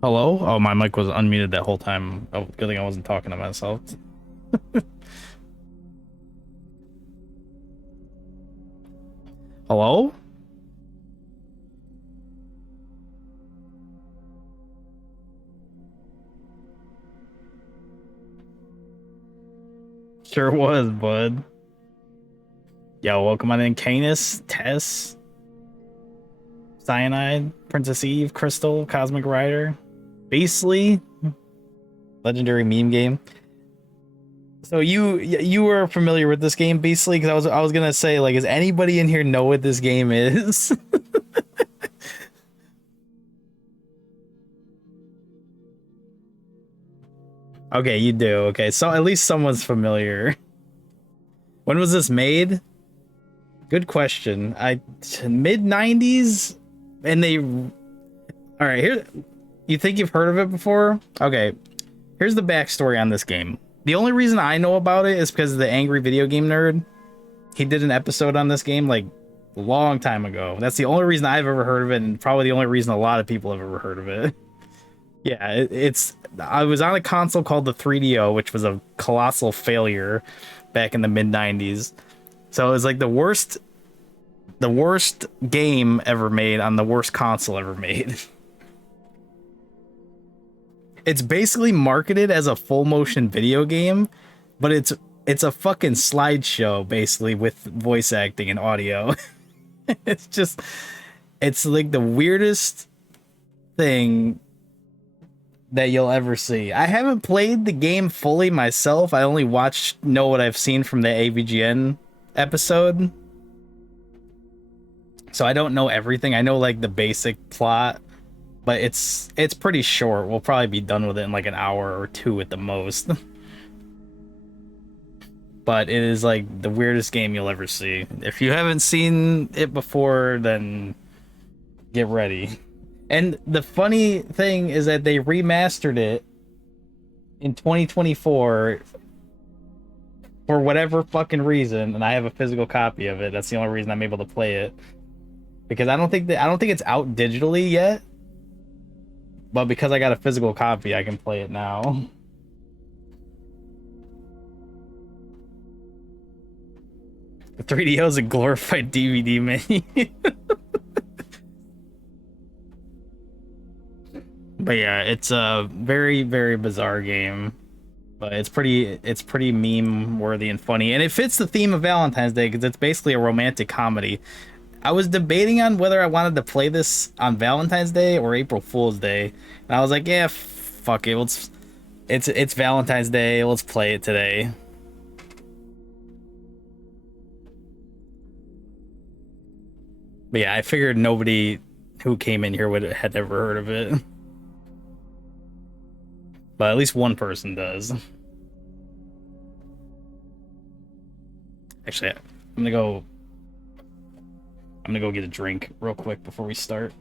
Hello? Oh, my mic was unmuted that whole time. Oh, good thing I wasn't talking to myself. Hello? Sure was, bud. Yo, welcome on in, Canis, Tess, Cyanide, Princess Eve, Crystal, Cosmic Rider, Beastly, legendary meme game. So you were familiar with this game, Beastly? Because I was gonna say, like, does anybody in here know what this game is? Okay, you do. Okay, so at least someone's familiar. When was this made? Good question. I mid 90s, and they all right here. You think you've heard of it before? Okay, here's the backstory on this game. The only reason I know about it is because of the Angry Video Game Nerd. He did an episode on this game like a long time ago. That's the only reason I've ever heard of it, and probably the only reason a lot of people have ever heard of it. Yeah, it's. I was on a console called the 3DO, which was a colossal failure back in the mid 90s. So it was like the worst game ever made on the worst console ever made. It's basically marketed as a full motion video game, but it's a fucking slideshow basically with voice acting and audio. it's just it's like the weirdest thing that you'll ever see. I haven't played the game fully myself. I only know what I've seen from the AVGN episode. So I don't know everything. I know like the basic plot, but it's pretty short. We'll probably be done with it in like an hour or two at the most. But it is like the weirdest game you'll ever see. If you haven't seen it before, then get ready. And the funny thing is that they remastered it in 2024 for whatever fucking reason, and I have a physical copy of it. That's the only reason I'm able to play it because I don't think it's out digitally yet. But because I got a physical copy, I can play it now. The 3DO is a glorified DVD menu. But yeah, it's a very, very bizarre game. But it's pretty meme worthy and funny. And it fits the theme of Valentine's Day because it's basically a romantic comedy. I was debating on whether I wanted to play this on Valentine's Day or April Fool's Day. And I was like, yeah, fuck it. It's Valentine's Day. Let's play it today. But yeah, I figured nobody who came in here would had ever heard of it. But at least one person does. Actually, gonna go I'm gonna go get a drink real quick before we start.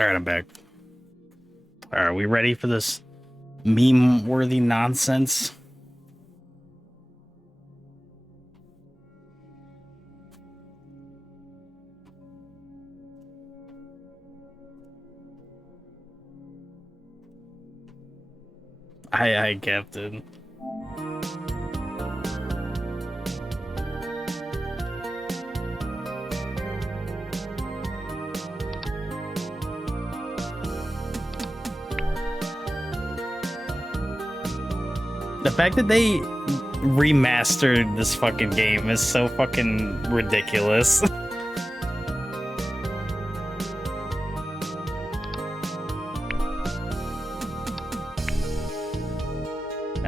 Alright, I'm back. Alright, are we ready for this meme-worthy nonsense? Aye, Captain. The fact that they remastered this fucking game is so fucking ridiculous.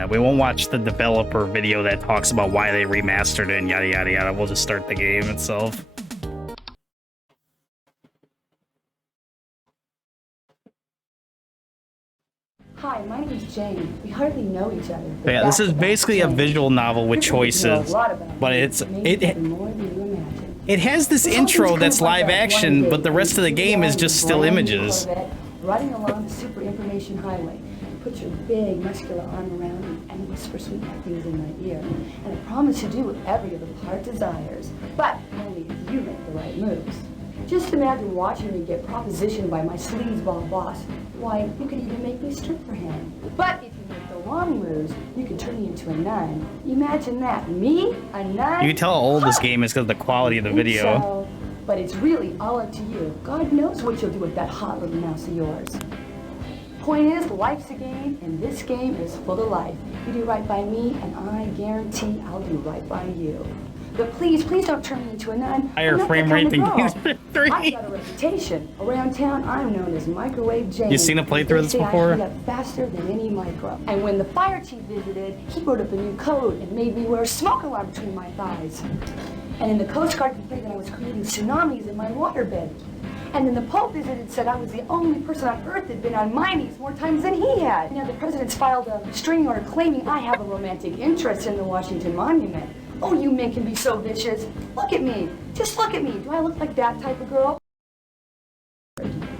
We won't watch the developer video that talks about why they remastered it and yada yada yada. We'll just start the game itself. Hi, my name's Jane. We hardly know each other. Yeah, this is basically a visual novel with choices, but it has this intro that's live action, but the rest of the game is just still images. Riding along the super information highway. Put your big muscular arm around me and whisper sweet things in my ear. And I promise to do whatever your little heart desires, but only if you make the right moves. Just imagine watching me get propositioned by my sleazeball boss. Why, you could even make me strip for him. But if you make the wrong moves, you could turn me into a nun. Imagine that. Me? A nun? You can tell how old this game is because of the quality of the video. So, but it's really all up to you. God knows what you'll do with that hot little mouse of yours. Point is, life's a game, and this game is full of life. You do right by me, and I guarantee I'll do right by you. But please don't turn me into a nun. Higher frame rate than Gears 3. I've got a reputation. Around town, I'm known as Microwave Jane. You seen a playthrough of this before? I heat up faster than any micro. And when the fire chief visited, he wrote up a new code and made me wear a smoke alarm between my thighs. And then the Coast Guard complained that I was creating tsunamis in my waterbed. And then the Pope visited and said I was the only person on Earth that had been on my knees more times than he had. Now the president's filed a restraining order claiming I have a romantic interest in the Washington Monument. Oh, you men can be so vicious. Look at me. Just look at me. Do I look like that type of girl?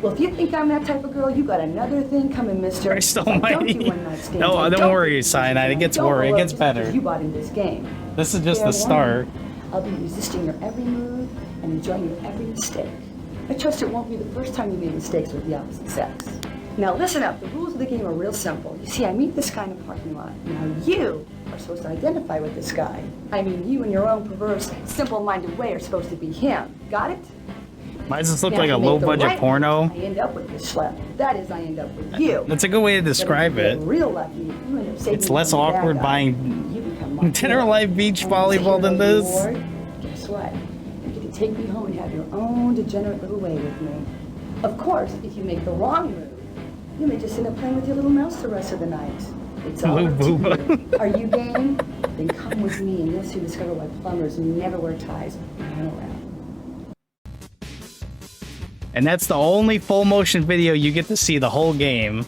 Well, if you think I'm that type of girl, you got another thing coming, mister. Christ almighty. No, don't worry, Cyanide. It gets worse. It gets better. You bought in this game. This is just the start. I'll be resisting your every move and enjoying your every mistake. I trust it won't be the first time you made mistakes with the opposite sex. Now listen up, the rules of the game are real simple. You see, I meet this guy in a parking lot. Now you are supposed to identify with this guy. I mean, you in your own perverse, simple-minded way are supposed to be him. Got it? Why does this look like a low-budget porno? I end up with this schlep. That is, I end up with you. That's a good way to describe it. Real lucky. You end up saving It's less awkward buying Dinner Life Beach volleyball than this. Guess what? You get to take me home and have your own degenerate little way with me. Of course, if you make the wrong move, you may just end up playing with your little mouse the rest of the night. It's all up to you. Are you game? Then come with me and you'll soon discover why plumbers never wear ties when I'm around. And that's the only full motion video you get to see the whole game.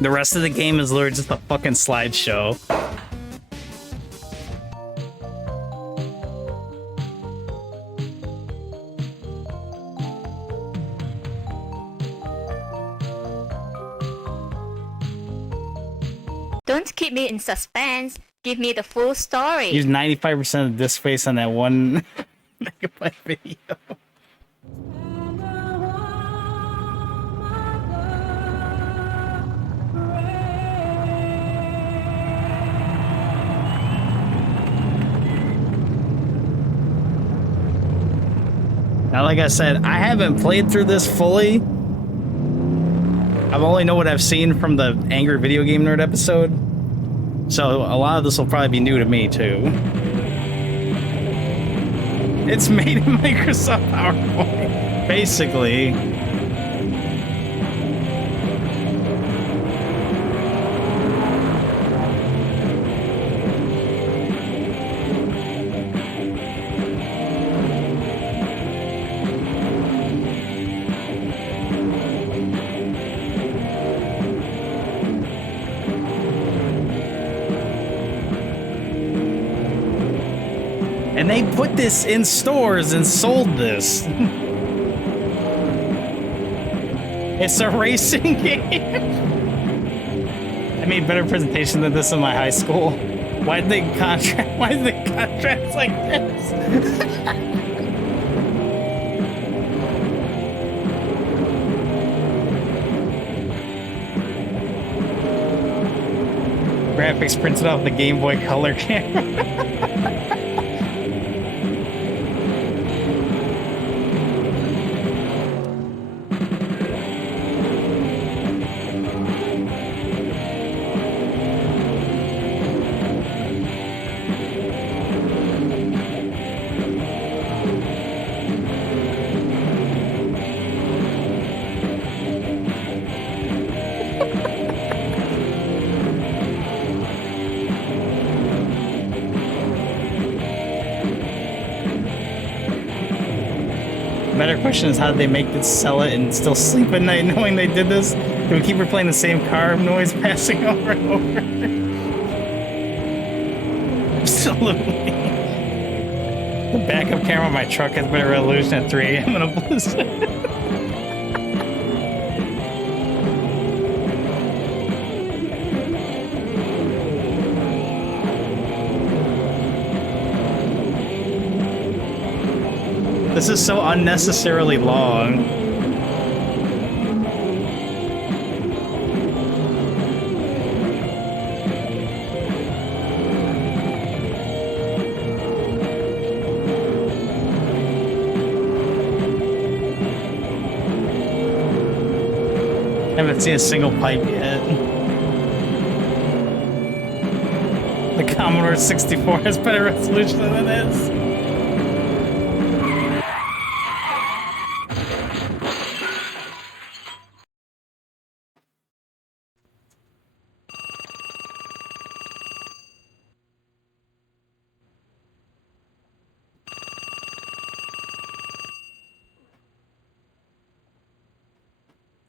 The rest of the game is literally just a fucking slideshow. Don't keep me in suspense. Give me the full story. Use 95% of disk space on that one megabyte video. Now, like I said, I haven't played through this fully. I've only know what I've seen from the Angry Video Game Nerd episode. So a lot of this will probably be new to me too. It's made in Microsoft PowerPoint, basically. And they put this in stores and sold this. It's a racing game. I made better presentation than this in my high school. Why did they contract? Why did they contract like this? Graphics printed off the Game Boy Color camera. Better question is, how did they make it, sell it, and still sleep at night knowing they did this? Do we keep replaying the same car noise passing over and over? Absolutely. The backup camera on my truck has better resolution at 3 a.m. in a blizzard. This is so unnecessarily long. I haven't seen a single pipe yet. The Commodore 64 has better resolution than this.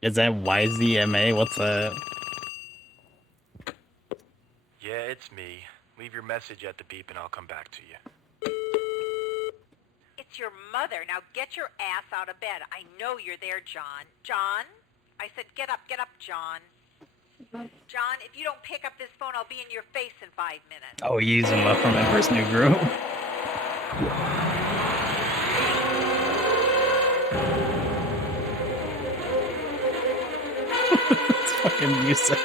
Is that YZMA? What's that? Yeah, it's me. Leave your message at the beep and I'll come back to you. It's your mother. Now get your ass out of bed. I know you're there, John. John? I said get up, John. John, if you don't pick up this phone, I'll be in your face in 5 minutes. Oh, he's in left from Emperor's New Groove. It's fucking music.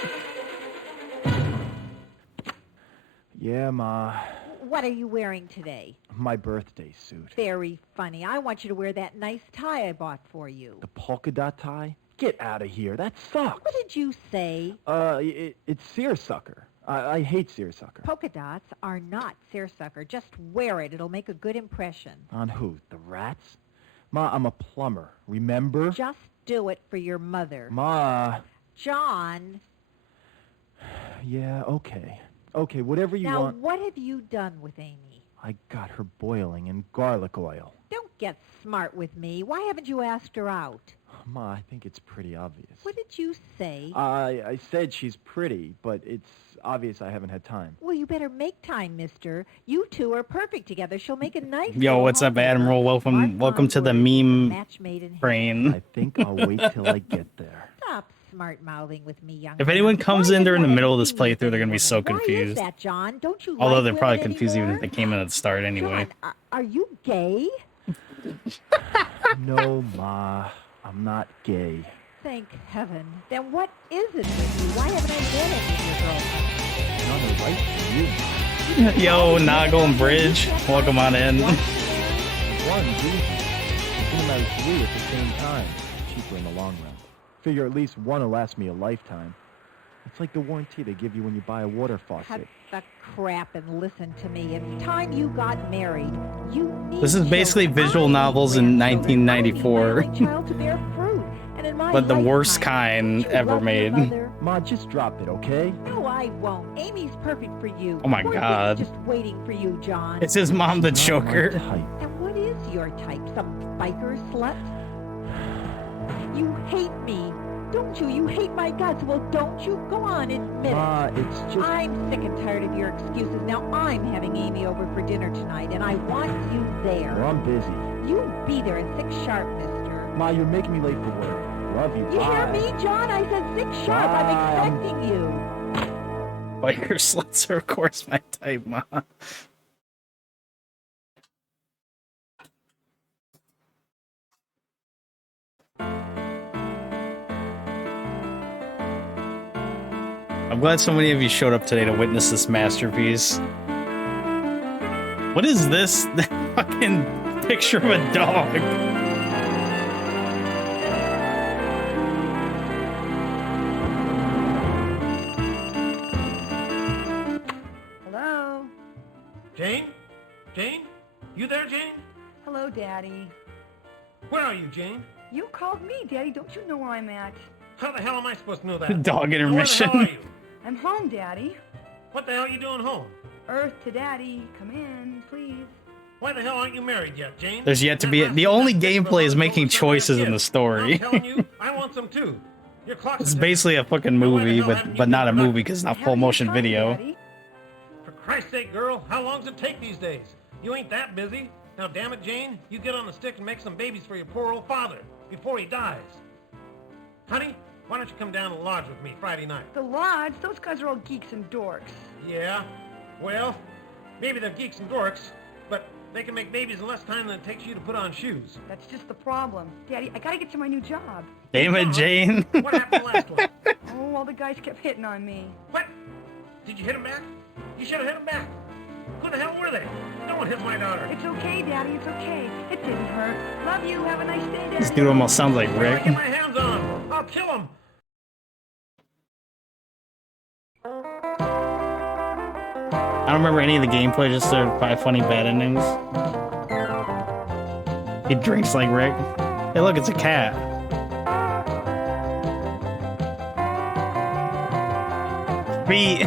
Yeah, Ma. What are you wearing today? My birthday suit. Very funny. I want you to wear that nice tie I bought for you. The polka dot tie? Get out of here. That sucks. What did you say? It's seersucker. I hate seersucker. Polka dots are not seersucker. Just wear it. It'll make a good impression. On who? The rats? Ma, I'm a plumber. Remember? Just do it for your mother. Ma. John. Yeah, okay. Okay, whatever you now, want. Now, what have you done with Amy? I got her boiling in garlic oil. Don't get smart with me. Why haven't you asked her out? Ma, I think it's pretty obvious. What did you say? I said she's pretty, but it's obvious I haven't had time. Well, you better make time, mister. You two are perfect together. She'll make a nice... Yo, what's up, Admiral? Welcome to the meme brain. I think I'll wait till I get there. Stop smart-mouthing with me, young If anyone comes in during the middle of this playthrough, they're gonna be so Why confused. is that, John? Don't you Although like they're probably women confused even anymore? if they came in at the start anyway. John, are you gay? No, Ma. I'm not gay. Thank heaven. Then what is it with you? Why haven't I been in with your girlfriend? You're on the right to you. Yo, Noggle and Bridge, welcome on in. One reason. You can marry 3 at the same time. Cheaper in the long run. Figure at least one will last me a lifetime. It's like the warranty they give you when you buy a water Cut faucet. the crap and listen to me. It's time you got married. You need This is basically children. visual I need novels in grandchildren. I need 1994. my only child to bear fruit. And in my But the worst lifetime, kind won't you ever love your made. mother? Ma, just drop it, okay? No, I won't. Amy's perfect for you. Oh my Poor God. thing's just waiting for you, John. It's his mom, the Not my Joker. type. And what is your type? Some biker slut? You hate me, don't you? You hate my guts. Well, don't you? Go on, admit it. Ma, it's just... I'm sick and tired of your excuses. Now I'm having Amy over for dinner tonight, and I want you there. Well, I'm busy. You be there at 6 sharp, mister. Ma, you're making me late for work. Love you. You hear Bye. me, John? I said 6 sharp. Bye. I'm expecting you. Biker sluts are, of course, my type, Ma. I'm glad so many of you showed up today to witness this masterpiece. What is this? That fucking picture of a dog. Hello? Jane? Jane? You there, Jane? Hello, Daddy. Where are you, Jane? You called me, Daddy. Don't you know where I'm at? How the hell am I supposed to know that? Dog intermission. Where the hell are you? I'm home, Daddy. What the hell are you doing home? Earth to Daddy. Come in, please. Why the hell aren't you married yet, Jane? There's yet to be the only gameplay is making choices in the story. I'm telling you, I want some too. Your clock It's is basically a fucking movie, but not a movie because it's not full motion video. Daddy. For Christ's sake, girl, how long does it take these days? You ain't that busy. Now, damn it, Jane, you get on the stick and make some babies for your poor old father before he dies. Honey, why don't you come down and lodge with me Friday night? The Lodge? Those guys are all geeks and dorks. Yeah, well, maybe they're geeks and dorks, but they can make babies in less time than it takes you to put on shoes. That's just the problem. Daddy, I gotta get to my new job. Damn it, Jane. What happened last one? Oh, all the guys kept hitting on me. What? Did you hit him back? You should have hit him back. Who the hell were they? No one hit my daughter. It's okay, Daddy. It's okay. It didn't hurt. Love you. Have a nice day, Daddy. This dude almost sounds like When I Rick. get my hands on him, I'll kill him. I don't remember any of the gameplay, just there are 5 funny bad endings. He drinks like Rick. Hey, look, it's a cat. Feet.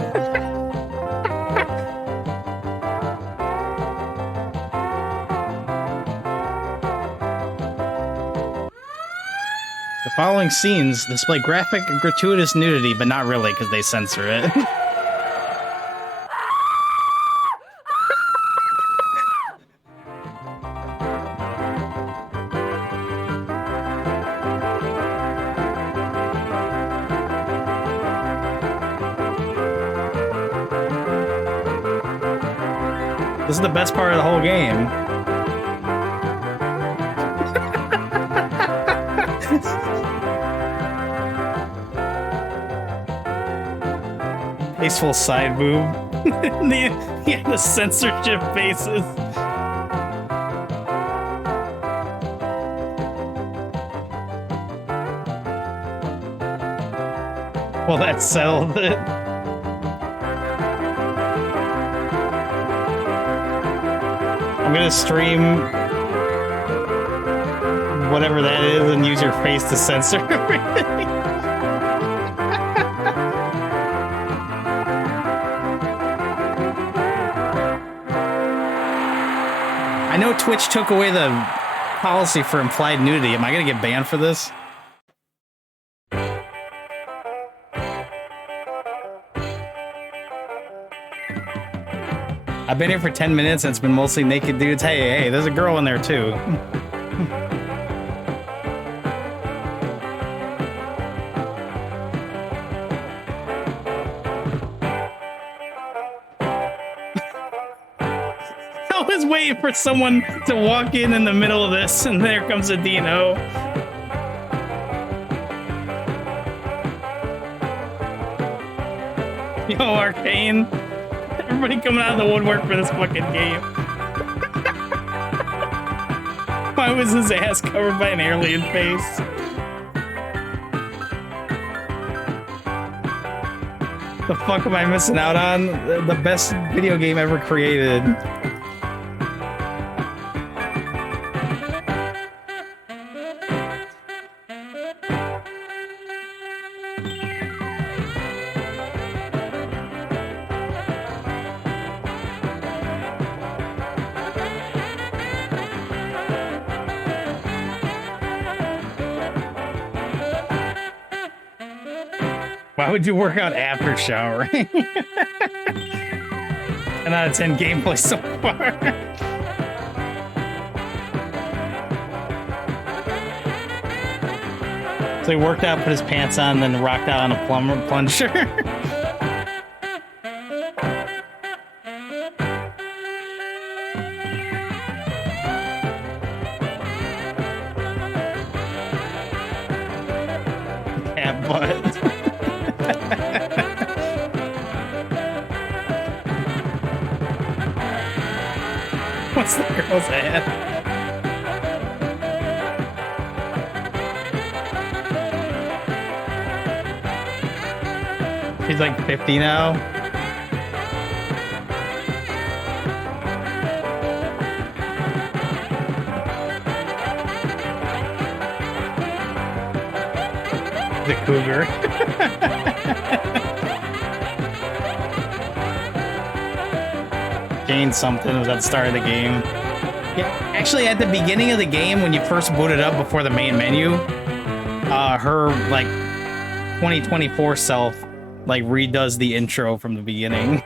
The following scenes display graphic and gratuitous nudity, but not really, because they censor it. This is the best part of the whole game. Tasteful side boob. the censorship faces. Well, that settled it. I'm gonna stream whatever that is and use your face to censor everything. I know Twitch took away the policy for implied nudity. Am I gonna get banned for this? I've been here for 10 minutes and it's been mostly naked dudes. Hey, there's a girl in there too. I was waiting for someone to walk in the middle of this, and there comes a Dino. Yo, Arcane. Everybody coming out of the woodwork for this fucking game. Why was his ass covered by an alien face? The fuck am I missing out on? The best video game ever created. Why would you work out after showering? 10 out of 10 gameplay so far. So he worked out, put his pants on, then rocked out on a plunger. Cat butt. What's the girl's ad? She's like 50 now. The cougar. Gained something was at the start of the game. Yeah, actually, at the beginning of the game, when you first boot it up before the main menu, her like 2024 self like redoes the intro from the beginning.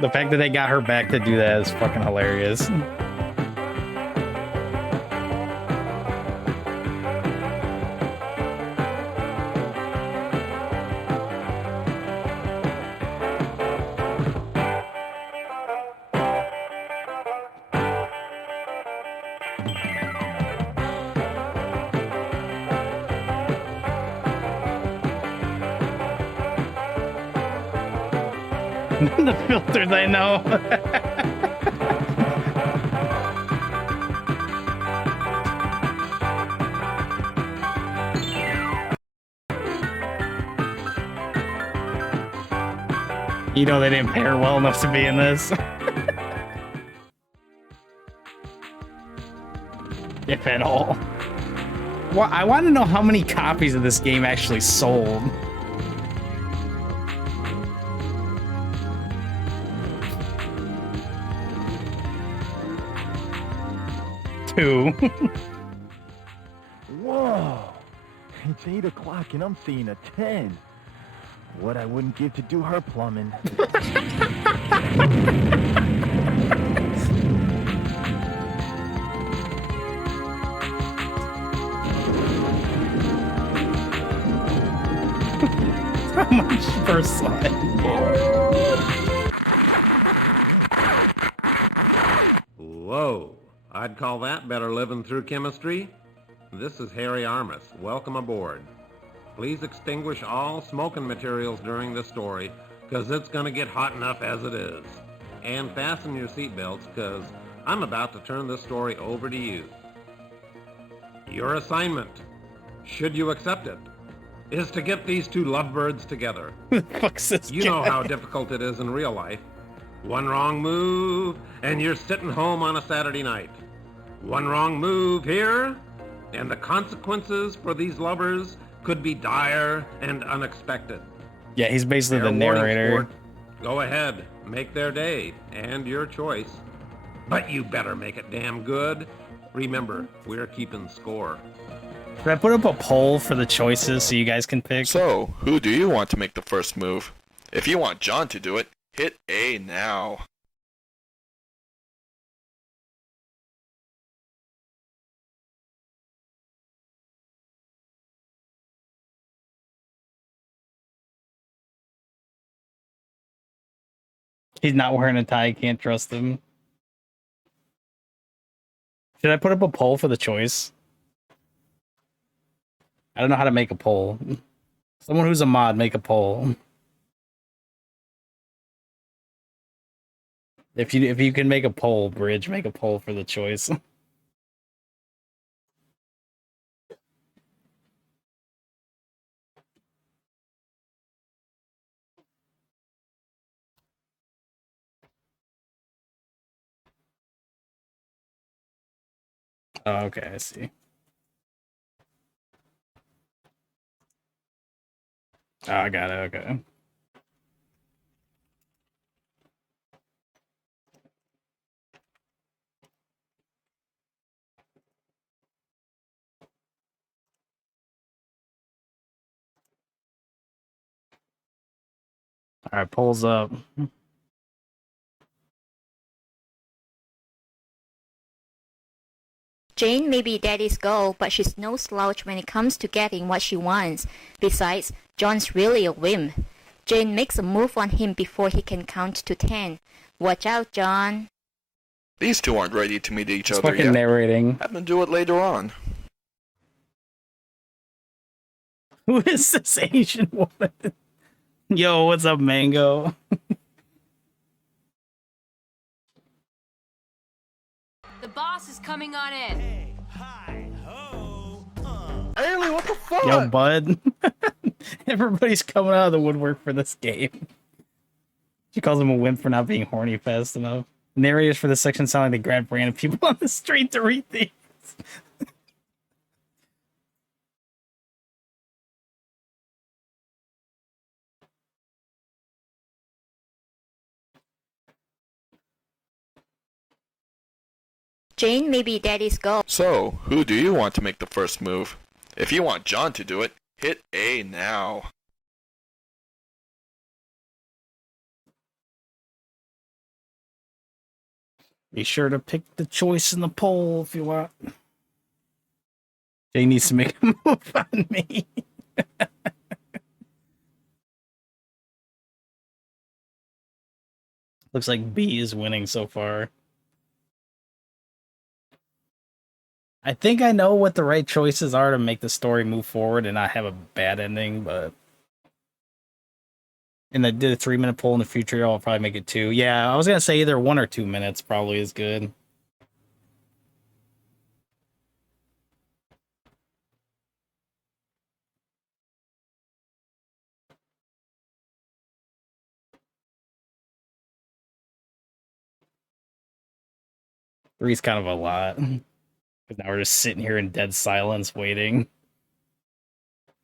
The fact that they got her back to do that is fucking hilarious. The filters, I know. You know they didn't pay her well enough to be in this. If at all. Well, I want to know how many copies of this game actually sold. 2. Whoa! It's 8 o'clock and I'm seeing a 10. What I wouldn't give to do her plumbing. How much per slide? Whoa, I'd call that better living through chemistry. This is Harry Armis. Welcome aboard. Please extinguish all smoking materials during the story, because it's going to get hot enough as it is. And fasten your seatbelts, because I'm about to turn this story over to you. Your assignment, should you accept it, is to get these two lovebirds together. Fuck's this You know how difficult it is in real life. One wrong move, and you're sitting home on a Saturday night. One wrong move here, and the consequences for these lovers could be dire and unexpected. Yeah, he's basically Fair the warning, narrator. sport. Go ahead, make their day, and your choice. But you better make it damn good. Remember, we're keeping score. Should I put up a poll for the choices so you guys can pick? So, who do you want to make the first move? If you want John to do it, hit A now. He's not wearing a tie, can't trust him. Should I put up a poll for the choice? I don't know how to make a poll. Someone who's a mod, make a poll. If you can make a poll, Bridge, make a poll for the choice. Oh, okay, I see. Oh, I got it, okay. All right, polls up. Jane may be daddy's girl, but she's no slouch when it comes to getting what she wants. Besides, John's really a wimp. Jane makes a move on him before he can count to 10. Watch out, John. These two aren't ready to meet each It's other fucking yet. narrating. Have them do it later on. Who is this Asian woman? Yo, what's up, Mango? The boss is coming on in. Haley, what the fuck? Yo, bud. Everybody's coming out of the woodwork for this game. She calls him a wimp for not being horny fast enough. Narrators for this section sound like they grabbed random people on the street to read these. Jane may be daddy's girl. So, who do you want to make the first move? If you want John to do it, hit A now. Be sure to pick the choice in the poll if you want. Jay needs to make a move on me. Looks like B is winning so far. I think I know what the right choices are to make the story move forward and not have a bad ending, but... And I did a 3-minute poll in the future, I'll probably make it 2. Yeah, I was gonna say either 1 or 2 minutes probably is good. Three's kind of a lot. Because now we're just sitting here in dead silence waiting.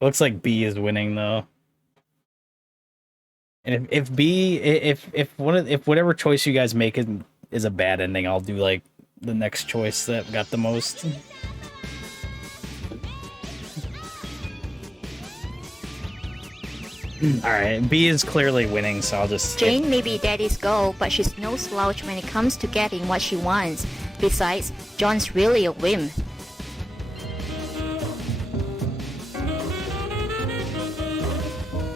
Looks like B is winning though. And if B if whatever choice you guys make is a bad ending, I'll do like the next choice that got the most. Alright, B is clearly winning, so I'll just skip. Jane may be daddy's girl, but she's no slouch when it comes to getting what she wants. Besides, John's really a wimp.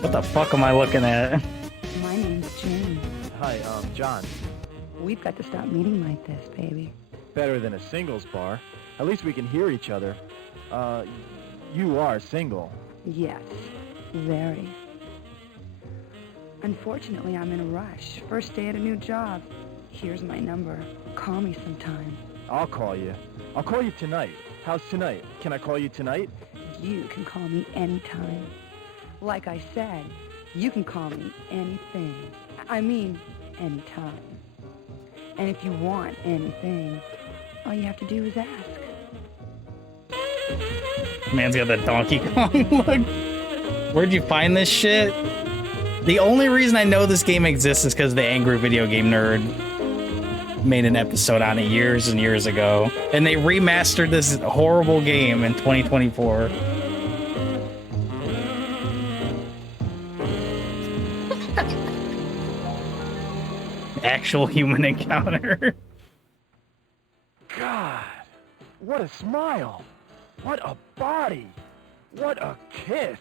What the fuck am I looking at? My name's Jane. Hi, John. We've got to stop meeting like this, baby. Better than a singles bar. At least we can hear each other. You are single. Yes, very. Unfortunately, I'm in a rush. First day at a new job. Here's my number. Call me sometime. I'll call you. I'll call you tonight. How's tonight? Can I call you tonight? You can call me anytime. Like I said, you can call me anything. I mean, anytime. And if you want anything, all you have to do is ask. Man's got that Donkey Kong look. Where'd you find this shit? The only reason I know this game exists is because the Angry Video Game Nerd made an episode on it years and years ago. And they remastered this horrible game in 2024. Actual human encounter. God, what a smile. What a body. What a kiss.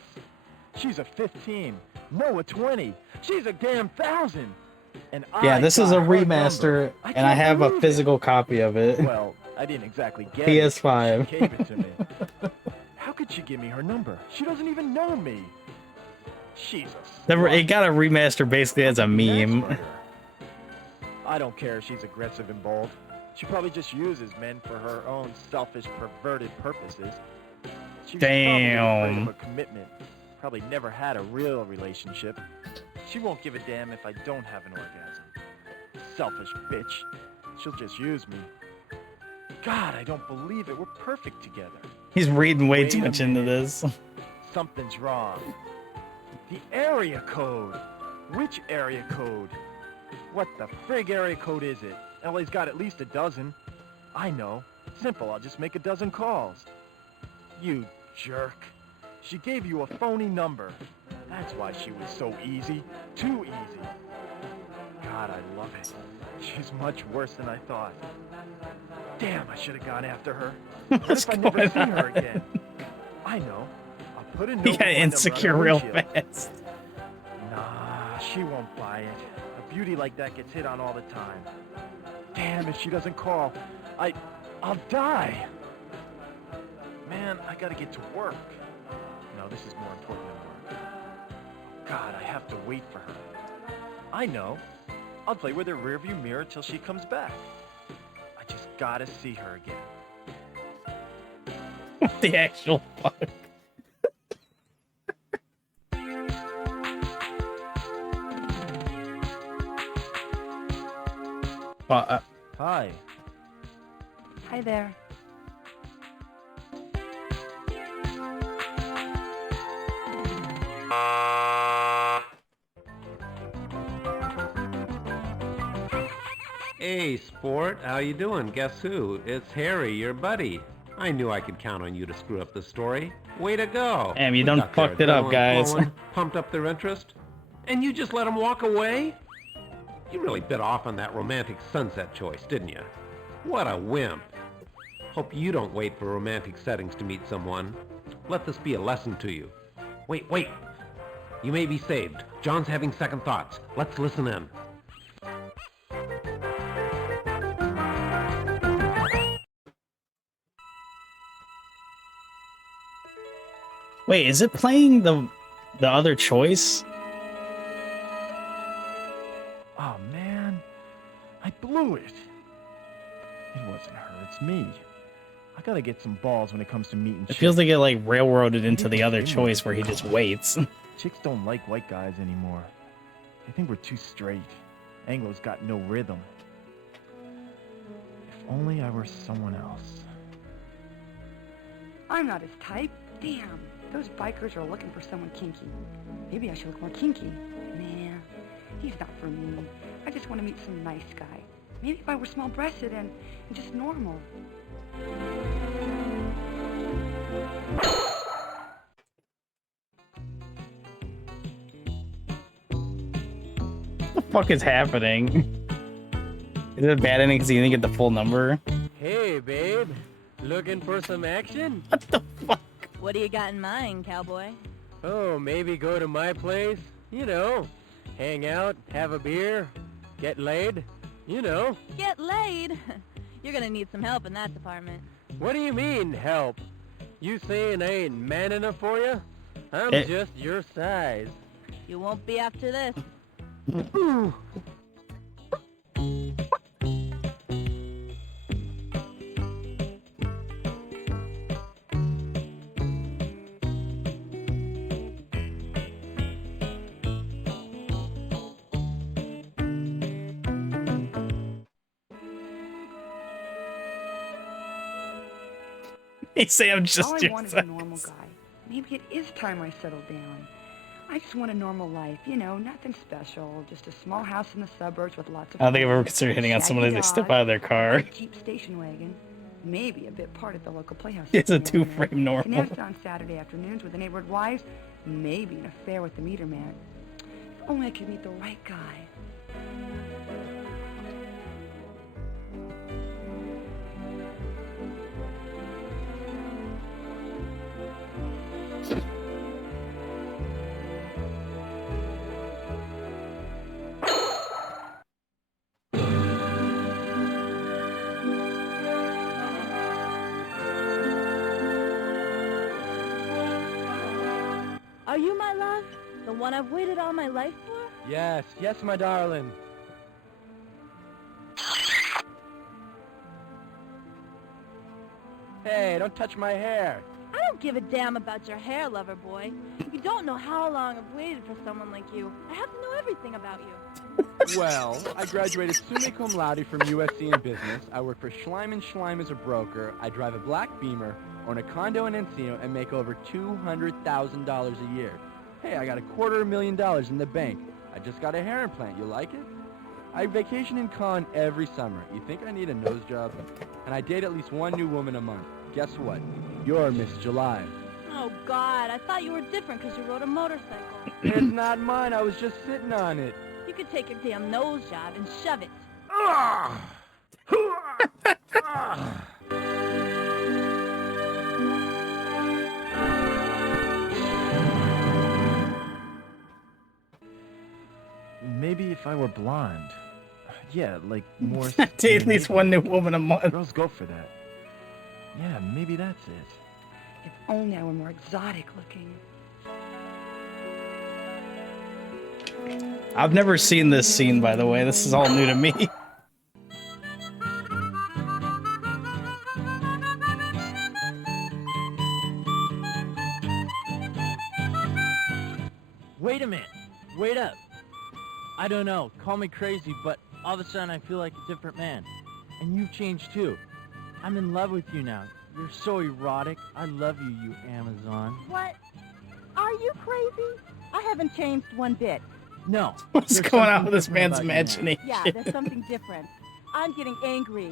She's a 15. No, a 20. She's a damn 1,000. And Yeah, this is a got her remaster, number. and I can't have a believe physical it. copy of it. Well, I didn't exactly get PS5. it. She gave it to me. How could she give me her number? She doesn't even know me. Jesus. It got a remaster basically as a meme. I don't care if she's aggressive and bold. She probably just uses men for her own selfish, perverted purposes. She's probably afraid Damn. of a commitment. Probably never had a real relationship. She won't give a damn if I don't have an orgasm. Selfish bitch. She'll just use me. God, I don't believe it. We're perfect together. He's reading way Wait too a much into minute. this. Something's wrong. The area code. Which area code? What the frig area code is it? LA's got at least a dozen. I know. Simple, I'll just make a dozen calls. You jerk. She gave you a phony number. That's why she was so easy. Too easy. God, God, I love it. She's much worse than I thought. Damn, I should have gone after her. What What's if I never going see her on? again? I know. I'll put a note He with got my number on insecure the real windshield. fast. Nah, she won't buy it. A beauty like that gets hit on all the time. Damn, if she doesn't call, I'll die. Man, I gotta get to work. No, this is more important than work. God, I have to wait for her. I know. I'll play with her rearview mirror till she comes back. I just gotta see her again. What the actual fuck? Hi. Hi there. Hey, sport, how you doing? Guess who? It's Harry, your buddy. I knew I could count on you to screw up the story. Way to go. Damn, you We done got their fucked it up, adrenaline guys. flowing, pumped up their interest, and you just let them walk away? You really bit off on that romantic sunset choice, didn't you? What a wimp. Hope you don't wait for romantic settings to meet someone. Let this be a lesson to you. Wait. You may be saved. John's having second thoughts. Let's listen in. Wait, is it playing the other choice? Oh, man. I blew it. It wasn't her, it's me. I gotta get some balls when it comes to meeting It chicks. feels like it like railroaded into the other choice where he just waits. Chicks don't like white guys anymore. They think we're too straight. Anglo's got no rhythm. If only I were someone else. I'm not his type. Damn, those bikers are looking for someone kinky. Maybe I should look more kinky. Nah, he's not for me. I just want to meet some nice guy. Maybe if I were small-breasted and just normal. What the fuck is happening? Is it a bad ending because he didn't get the full number? Hey, babe. Looking for some action? What the fuck? What do you got in mind, cowboy? Oh, maybe go to my place? You know, hang out, have a beer, get laid? You know. Get laid? You're gonna need some help in that department. What do you mean, help? You saying I ain't man enough for you? I'm just your size. You won't be after this. He say I'm just All I your want is a size. normal guy. Maybe it is time I settled down. I just want a normal life, you know, nothing special. Just a small house in the suburbs with lots of. I don't think I've ever considered hitting on someone as they step out of their car. A cheap station wagon. Maybe a bit part at the local playhouse. It's a every now and then. two-frame normal. Finessed on Saturday afternoons with the neighborhood wives. Maybe an affair with the meter man. If only I could meet the right guy. Are you my love? The one I've waited all my life for? Yes, my darling. Hey, don't touch my hair. I don't give a damn about your hair, lover boy. You don't know how long I've waited for someone like you. I have to know everything about you. Well, I graduated summa cum laude from USC in business. I work for Schleim & Schleim as a broker. I drive a black Beamer, own a condo in Encino, and make over $200,000 a year. Hey, I got $250,000 in the bank. I just got a hair implant. You like it? I vacation in Cannes every summer. You think I need a nose job? And I date at least one new woman a month. Guess what? You're Miss July. Oh, God, I thought you were different because you rode a motorcycle. It's not mine. I was just sitting on it. You could take your damn nose job and shove it. Maybe if I were blonde. Yeah, like more... Date at least one new woman a month. Girls go for that. Yeah, maybe that's it. If only I were more exotic looking. I've never seen this scene, by the way. This is all new to me. Wait a minute. Wait up. I don't know. Call me crazy, but all of a sudden I feel like a different man. And you've changed too. I'm in love with you now. You're so erotic. I love you, you Amazon. What? Are you crazy? I haven't changed one bit. No. What's there's going on something with this different man's about you now. imagination? Yeah, there's something different. I'm getting angry.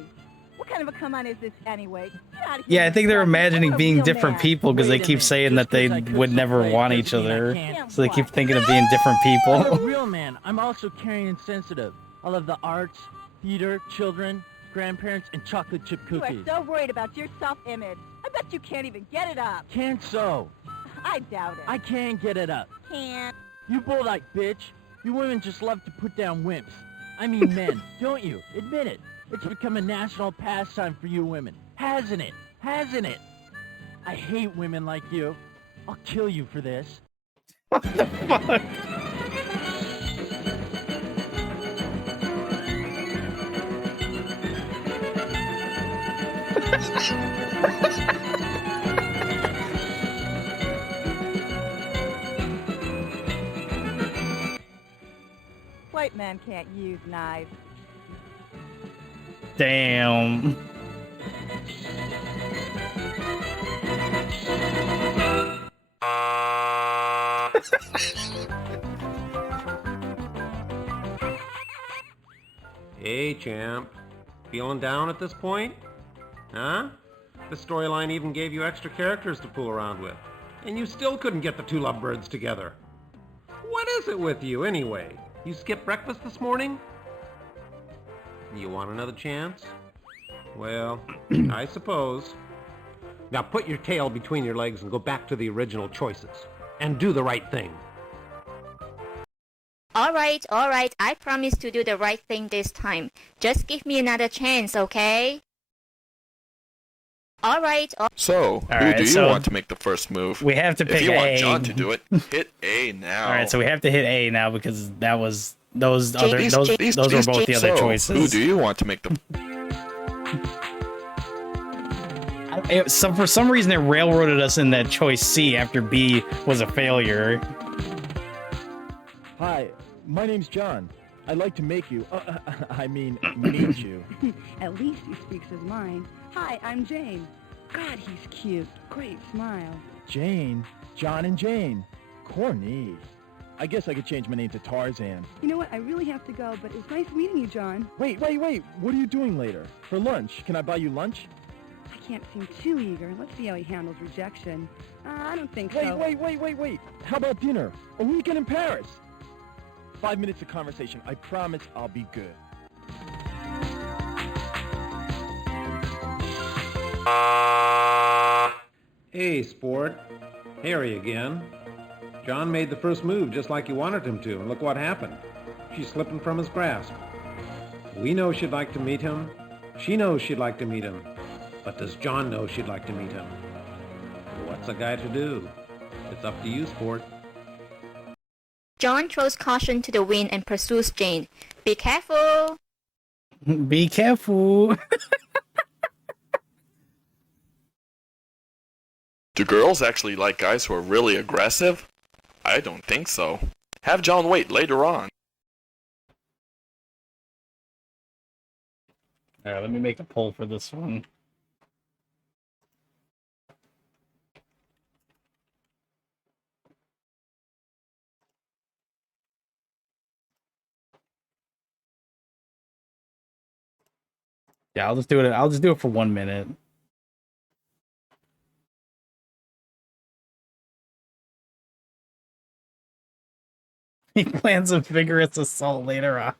What kind of a come on is this anyway? Get out of here. Yeah, I think they're imagining I'm a being real different man. people because they Wait a keep minute. saying Just that they 'cause I could would never play want doesn't each mean I other. can't. So they keep What? thinking of being different I'm a people. real man. I'm also caring and sensitive. I love the arts, theater, children, grandparents, and chocolate chip You are cookies. so worried about your self-image. I bet you can't even get it up. Can't so. I doubt it. I can get it up. can't. You bull-like bitch. You women just love to put down wimps. I mean men, don't you? Admit it. It's become a national pastime for you women. Hasn't it? Hasn't it? I hate women like you. I'll kill you for this. What the fuck? White men can't use knives. Damn. Hey, champ. Feeling down at this point? Huh? The storyline even gave you extra characters to fool around with. And you still couldn't get the two lovebirds together. What is it with you, anyway? You skipped breakfast this morning? You want another chance? Well, I suppose. Now put your tail between your legs and go back to the original choices. And do the right thing. Alright, I promise to do the right thing this time. Just give me another chance, okay? Alright, So, who Alright, do you so want to make the first move? we have to pick If you want A. John to do it, hit A now. All right, so we have to hit A now because that was those Jake, other these- those these- those were these- both the other So, choices. who do you want to make the... So for some reason it railroaded us in that choice C after B was a failure. Hi, my name's John. I'd like to make you, I mean, meet you. At least he speaks his mind. Hi, I'm Jane. God, he's cute. Great smile. Jane? John and Jane. Corny. I guess I could change my name to Tarzan. You know what? I really have to go, but it's nice meeting you, John. Wait. What are you doing later? For lunch? Can I buy you lunch? I can't seem too eager. Let's see how he handles rejection. I don't think so. Wait. How about dinner? A weekend in Paris? 5 minutes of conversation. I promise I'll be good. Hey, sport. Harry again. John made the first move just like you wanted him to, and look what happened. She's slipping from his grasp. We know she'd like to meet him. She knows she'd like to meet him. But does John know she'd like to meet him? What's a guy to do? It's up to you, sport. John throws caution to the wind and pursues Jane. Be careful! Be careful. Do girls actually like guys who are really aggressive? I don't think so. Have John wait later on. Alright, let me make a poll for this one. Yeah, I'll just do it. I'll just do it for 1 minute. He plans a vigorous assault later on.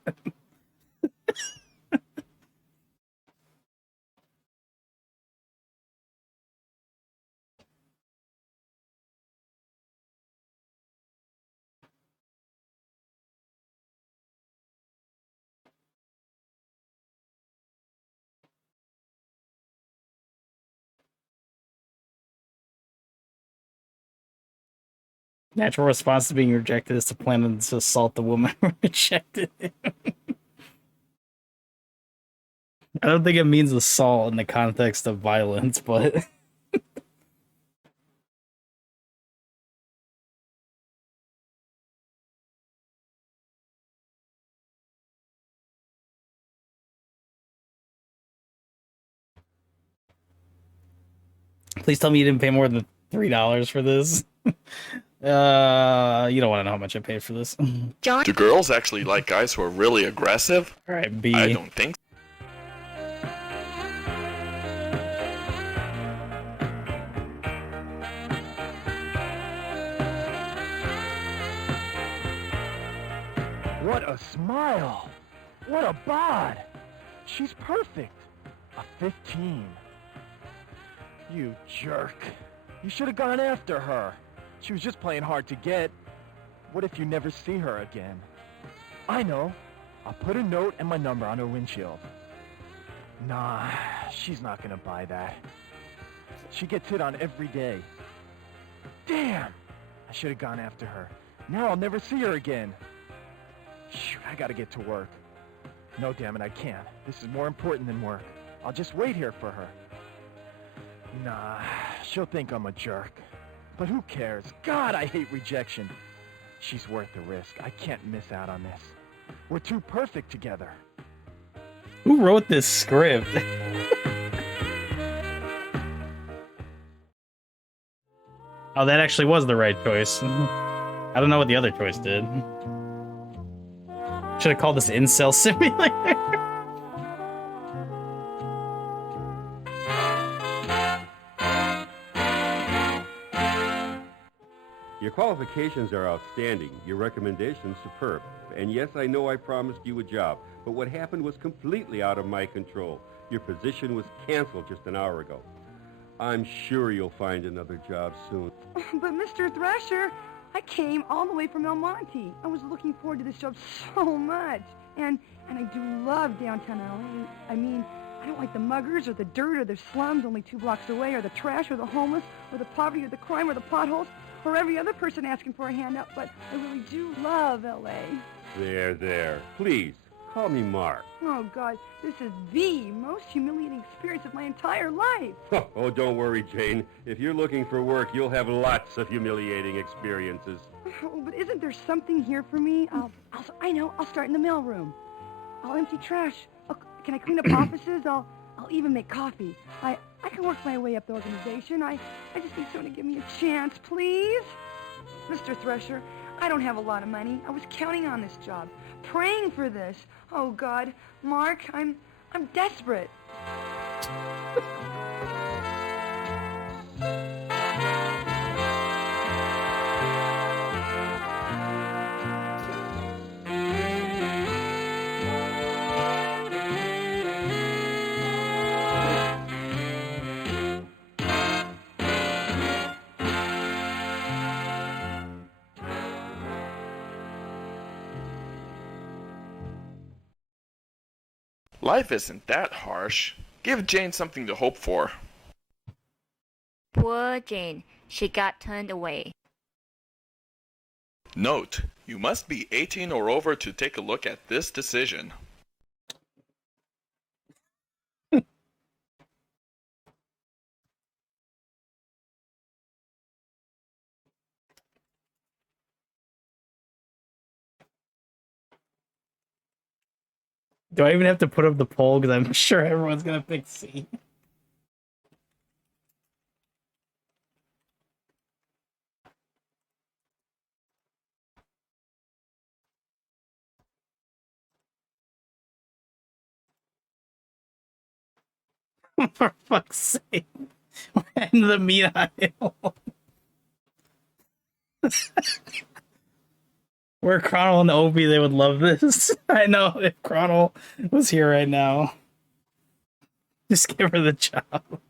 Natural response to being rejected is to plan to assault the woman who rejected him. I don't think it means assault in the context of violence, but please tell me you didn't pay more than $3 for this. You don't want to know how much I paid for this. John? Do girls actually like guys who are really aggressive? All right, B. I don't think. What a smile! What a bod! She's perfect! A 15. You jerk. You should have gone after her. She was just playing hard to get. What if you never see her again? I know. I'll put a note and my number on her windshield. Nah, she's not gonna buy that. She gets hit on every day. Damn! I should have gone after her. Now I'll never see her again. Shoot, I gotta get to work. No, damn it, I can't. This is more important than work. I'll just wait here for her. Nah, she'll think I'm a jerk. But who cares? God, I hate rejection. She's worth the risk. I can't miss out on this. We're too perfect together. Who wrote this script? Oh, that actually was the right choice. I don't know what the other choice did. Should have called this Incel Simulator. Your qualifications are outstanding. Your recommendations superb. And yes, I know I promised you a job, but what happened was completely out of my control. Your position was canceled just an hour ago. I'm sure you'll find another job soon. But Mr. Thrasher, I came all the way from El Monte. I was looking forward to this job so much. And I do love downtown LA. I mean, I don't like the muggers or the dirt or the slums only 2 blocks away, or the trash or the homeless or the poverty or the crime or the potholes or every other person asking for a handout, but I really do love LA. There. Please, call me Mark. Oh, God, this is the most humiliating experience of my entire life. Oh, don't worry, Jane. If you're looking for work, you'll have lots of humiliating experiences. Oh, but isn't there something here for me? I know, I'll start in the mailroom. I'll empty trash. Can I clean up offices? I'll even make coffee. I can work my way up the organization. I just need someone to give me a chance, please. Mr. Thresher, I don't have a lot of money. I was counting on this job, praying for this. Oh, God. Mark, I'm desperate. Life isn't that harsh. Give Jane something to hope for. Poor Jane. She got turned away. Note, you must be 18 or over to take a look at this decision. Do I even have to put up the poll? Because I'm sure everyone's going to pick C. For fuck's sake. In the meat aisle. Where Chronal and Obi, they would love this. I know, if Chronal was here right now. Just give her the job.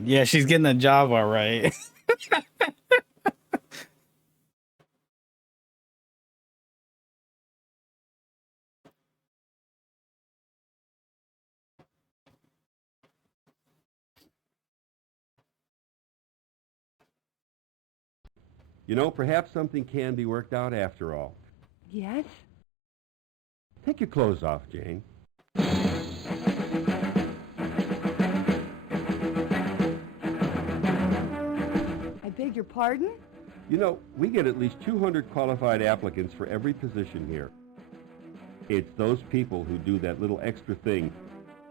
Yeah, she's getting a job, all right. You know, perhaps something can be worked out after all. Yes? Take your clothes off, Jane. I beg your pardon? You know, we get at least 200 qualified applicants for every position here. It's those people who do that little extra thing.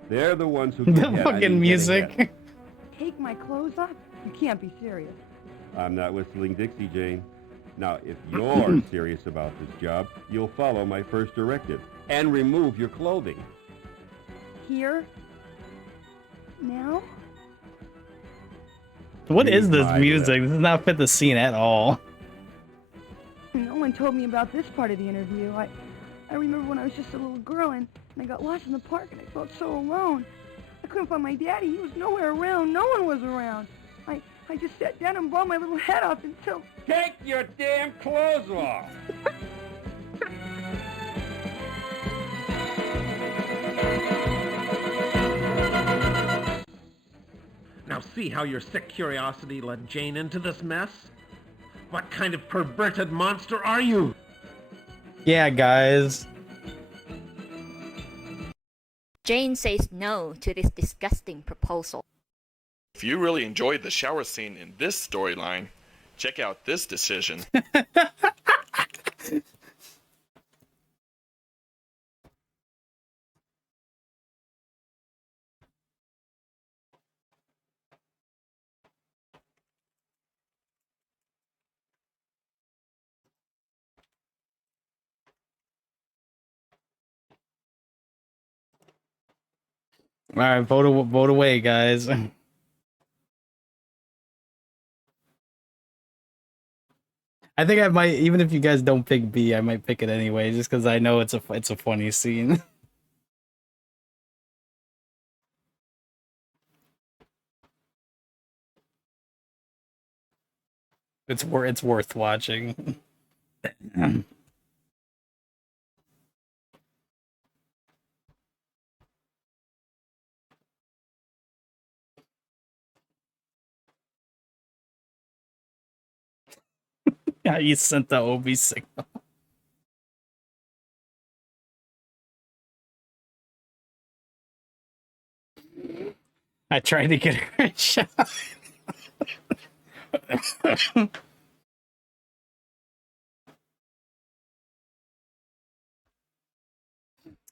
They're the ones who get The ahead. I fucking mean, get music. ahead. Take my clothes off? You can't be serious. I'm not whistling Dixie, Jane. Now, if you're serious about this job, you'll follow my first directive and remove your clothing. Here? Now? What is this My music? This does not fit the scene at all. No one told me about this part of the interview. I remember when I was just a little girl and I got lost in the park and I felt so alone. I couldn't find my daddy. He was nowhere around. No one was around. I just sat down and bawled my little head off until... Take your damn clothes off! Now see how your sick curiosity led Jane into this mess? What kind of perverted monster are you? Yeah, guys. Jane says no to this disgusting proposal. If you really enjoyed the shower scene in this storyline, check out this decision. All right, vote away, guys. I think I might, even if you guys don't pick B, I might pick it anyway, just because I know it's a funny scene. It's worth watching. Yeah, you sent the OB signal. I tried to get her a shot.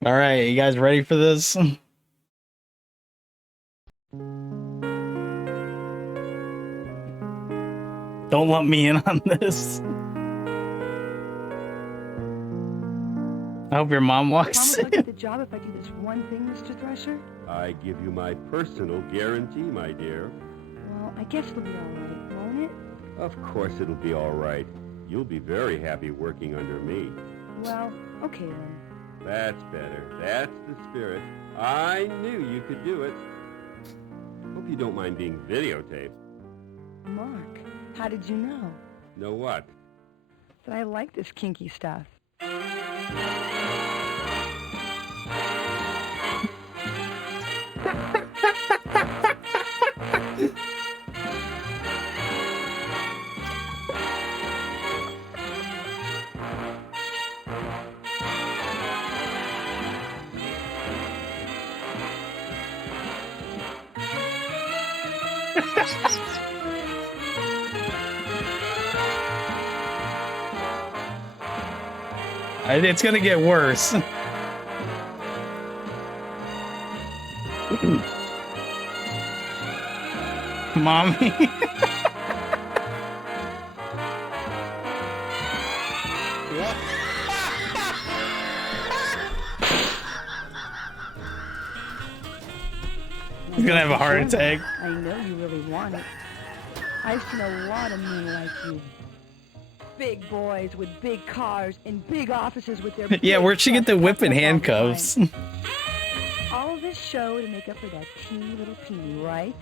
All right, you guys ready for this? Don't lump me in on this. I hope your mom walks Promise I'll in. get the job if I do this one thing, Mr. Thresher? I give you my personal guarantee, my dear. Well, I guess it'll be all right, won't it? Of course it'll be all right. You'll be very happy working under me. Well, okay then. That's better. That's the spirit. I knew you could do it. Hope you don't mind being videotaped. Mark, how did you know? Know what? That I like this kinky stuff. It's gonna get worse. Mommy. He's gonna have a heart attack. I know you really want it. I've seen a lot of men like you. Big boys with big cars and big offices with their Yeah, where'd she get the whip and and handcuffs? All of this show to make up for that teeny little peony, right?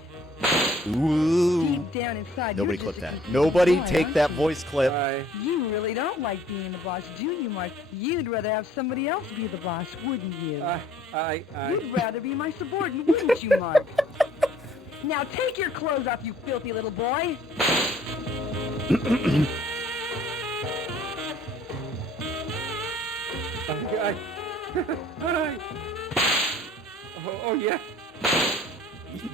Ooh. Deep down inside, Nobody you're clip just a that. confused Nobody boy, take aren't that you? voice clip. You really don't like being the boss, do you, Mark? You'd rather have somebody else be the boss, wouldn't you? You'd rather be my subordinate, wouldn't you, Mark? Now take your clothes off, you filthy little boy. Oh, yes.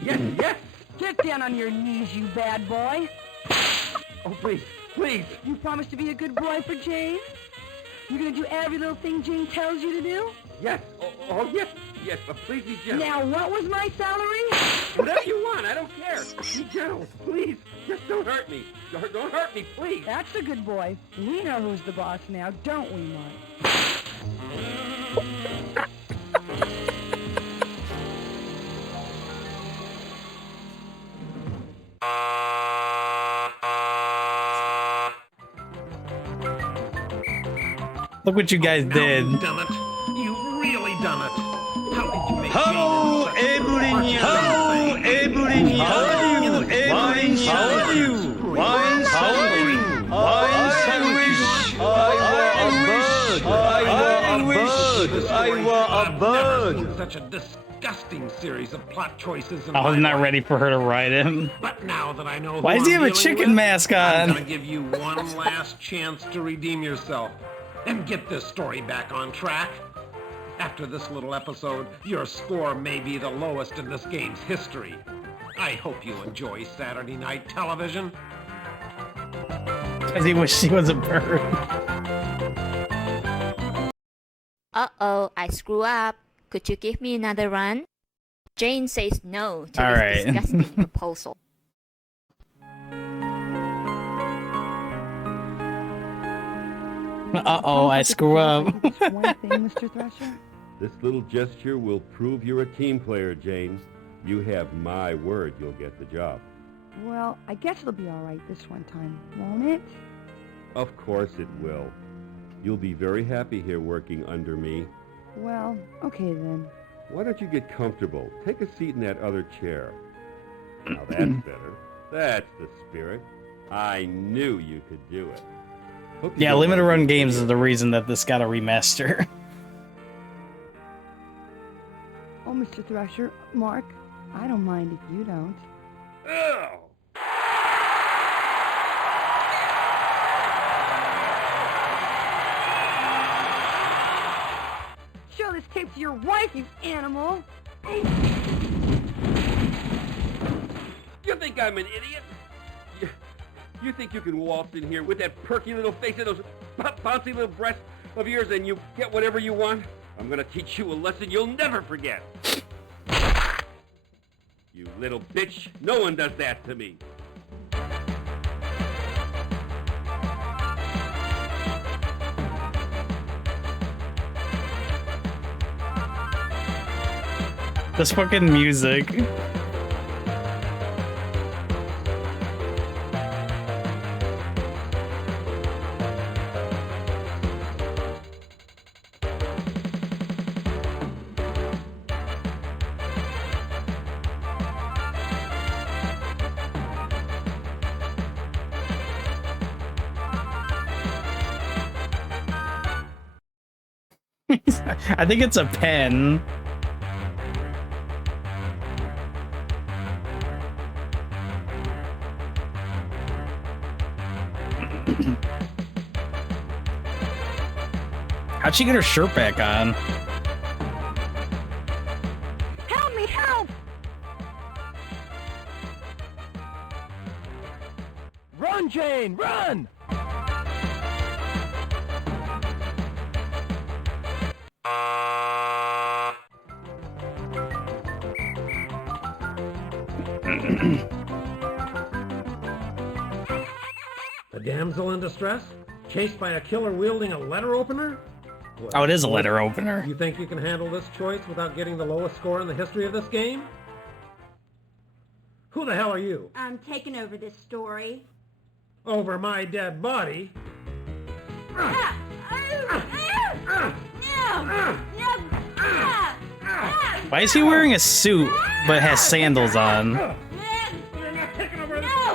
Yes, yes. Get down on your knees, you bad boy. Oh, please, please. You promise to be a good boy for Jane? You're gonna do every little thing Jane tells you to do? Yes. Oh, yes. Yes, but please be gentle. Now, what was my salary? Whatever you want, I don't care. Be gentle, please. Just don't hurt me. Don't hurt me, please. That's a good boy. We know who's the boss now, don't we, Mark? Look what you guys did. You've done it. You've really done it. How did you make Hello, Evelyn. Hello, Evelyn. How are you? Evelyn, how are you? Why, how are you? I were a bird. Such a disgusting series of plot choices. In I was my not life. ready for her to ride him. But now that I know Why who does he I'm have a dealing chicken with, mask I'm on? gonna give you one last chance to redeem yourself and get this story back on track. After this little episode, your score may be the lowest in this game's history. I hope you enjoy Saturday night television. Because he wished he was a bird. Uh-oh, I screw up. Could you give me another run? Jane says no to All this right. disgusting proposal. Uh-oh, I screw up. One thing, Mr. Thrasher? This little gesture will prove you're a team player, Jane. You have my word you'll get the job. Well, I guess it'll be all right this one time, won't it? Of course it will. You'll be very happy here working under me. Well, okay then. Why don't you get comfortable? Take a seat in that other chair. Now that's better. That's the spirit. I knew you could do it. Hope you Yeah, don't limited mind run this games video. is the reason that this got a remaster. Oh, Mr. Thrasher, Mark, I don't mind if you don't. Ugh. Show this tape to your wife, you animal! You think I'm an idiot? You think you can waltz in here with that perky little face and those bouncy little breasts of yours and you get whatever you want? I'm gonna teach you a lesson you'll never forget. You little bitch, no one does that to me. This fucking music. I think it's a pen. How'd she get her shirt back on? Help me, help! Run, Jane, run! A damsel in distress? Chased by a killer wielding a letter opener? Well, Oh, it is a letter opener. You think you can handle this choice without getting the lowest score in the history of this game? Who the hell are you? I'm taking over this story. Over my dead body? Why is he wearing a suit but has sandals on? No,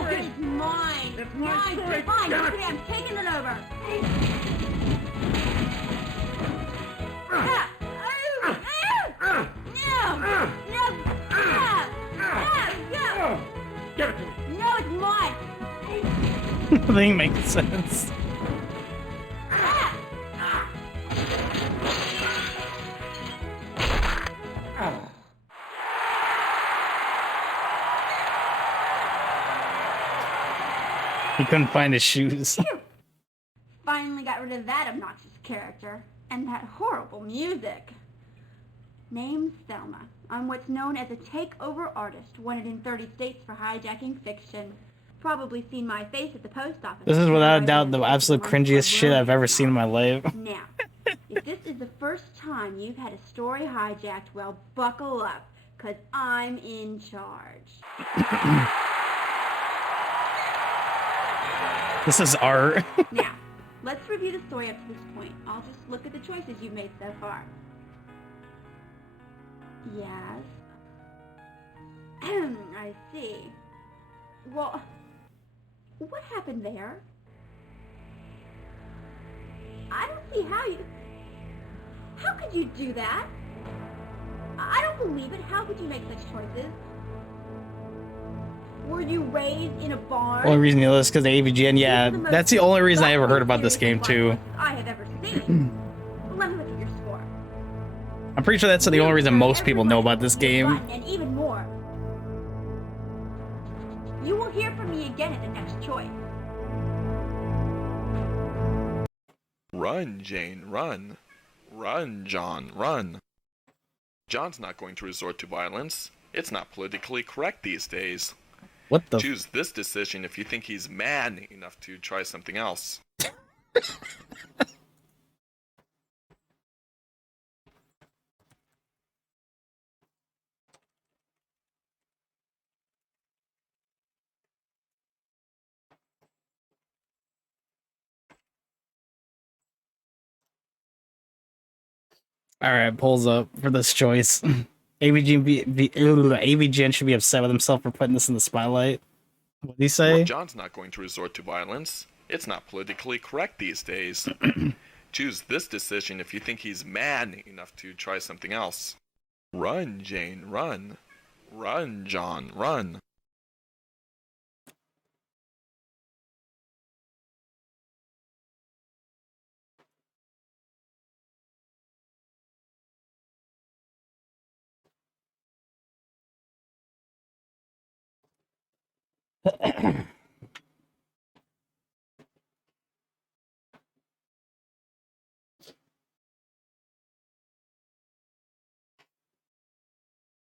it's mine. It's mine. It's fine. Okay, I'm taking it over. Give it to me. No, it's mine. Nothing makes sense. He couldn't find his shoes. Finally got rid of that obnoxious character. And that horrible music. Name's Thelma. I'm what's known as a takeover artist, wanted in 30 states for hijacking fiction. Probably seen my face at the post office. This is without a doubt the absolute cringiest shit I've ever seen in my life. Now, if this is the first time you've had a story hijacked, well, buckle up, because I'm in charge. This is art. Now, let's review the story up to this point. I'll just look at the choices you've made so far. Yes. I see. Well, what happened there? I don't see how you... How could you do that? I don't believe it. How could you make such choices? Were you raised in a barn? Only reason you know this because of AVGN. Yeah, that's the only reason I ever heard about this game too. I have ever seen. Let me look at your score. I'm pretty sure that's the only reason most people know about this game. And even more. You will hear from me again at the next choice. Run, Jane, run. Run, John, run. John's not going to resort to violence. It's not politically correct these days. What the? Choose this decision if you think he's man enough to try something else. Alright, pulls up for this choice. AVGN should be upset with himself for putting this in the spotlight. What did he say? John's not going to resort to violence. It's not politically correct these days. Choose this decision if you think he's man enough to try something else. Run, Jane, run. Run, John, run.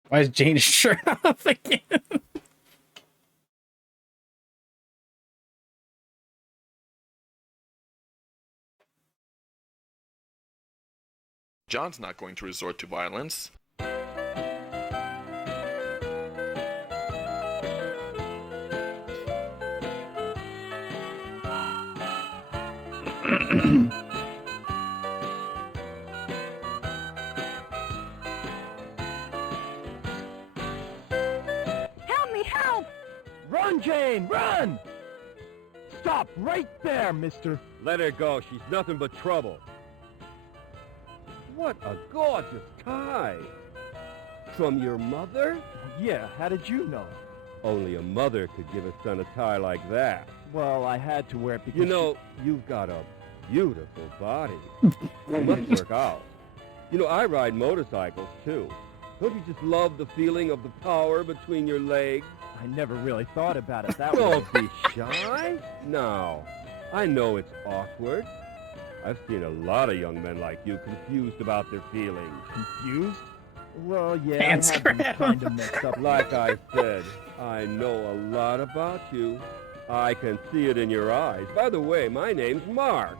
Why is Jane's shirt off again? John's not going to resort to violence. Help me, help! Run, Jane, run! Stop right there, mister. Let her go. She's nothing but trouble. What a gorgeous tie. From your mother? Yeah, how did you know? Only a mother could give a son a tie like that. Well, I had to wear it because... You know, you've got a beautiful body. You must work out. You know, I ride motorcycles, too. Don't you just love the feeling of the power between your legs? I never really thought about it that way. Don't be shy. No, I know it's awkward. I've seen a lot of young men like you confused about their feelings. Confused? Well, yeah, Pants I have been grab. kind of mixed up. Like I said, I know a lot about you. I can see it in your eyes. By the way, my name's Mark.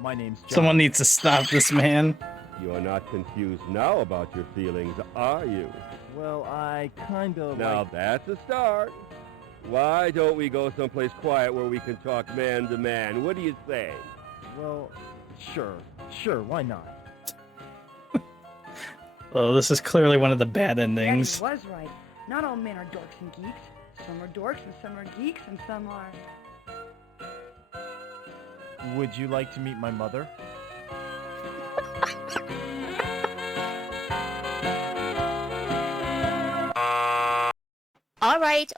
My name's John. Someone needs to stop this man. You're not confused now about your feelings, are you? Well, I kind of Now that's a start. Why don't we go someplace quiet where we can talk man to man? What do you say? Well, sure, why not? Oh, this is clearly one of the bad endings. Daddy was right. Not all men are dorks and geeks. Some are dorks and some are geeks and some are... Would you like to meet my mother?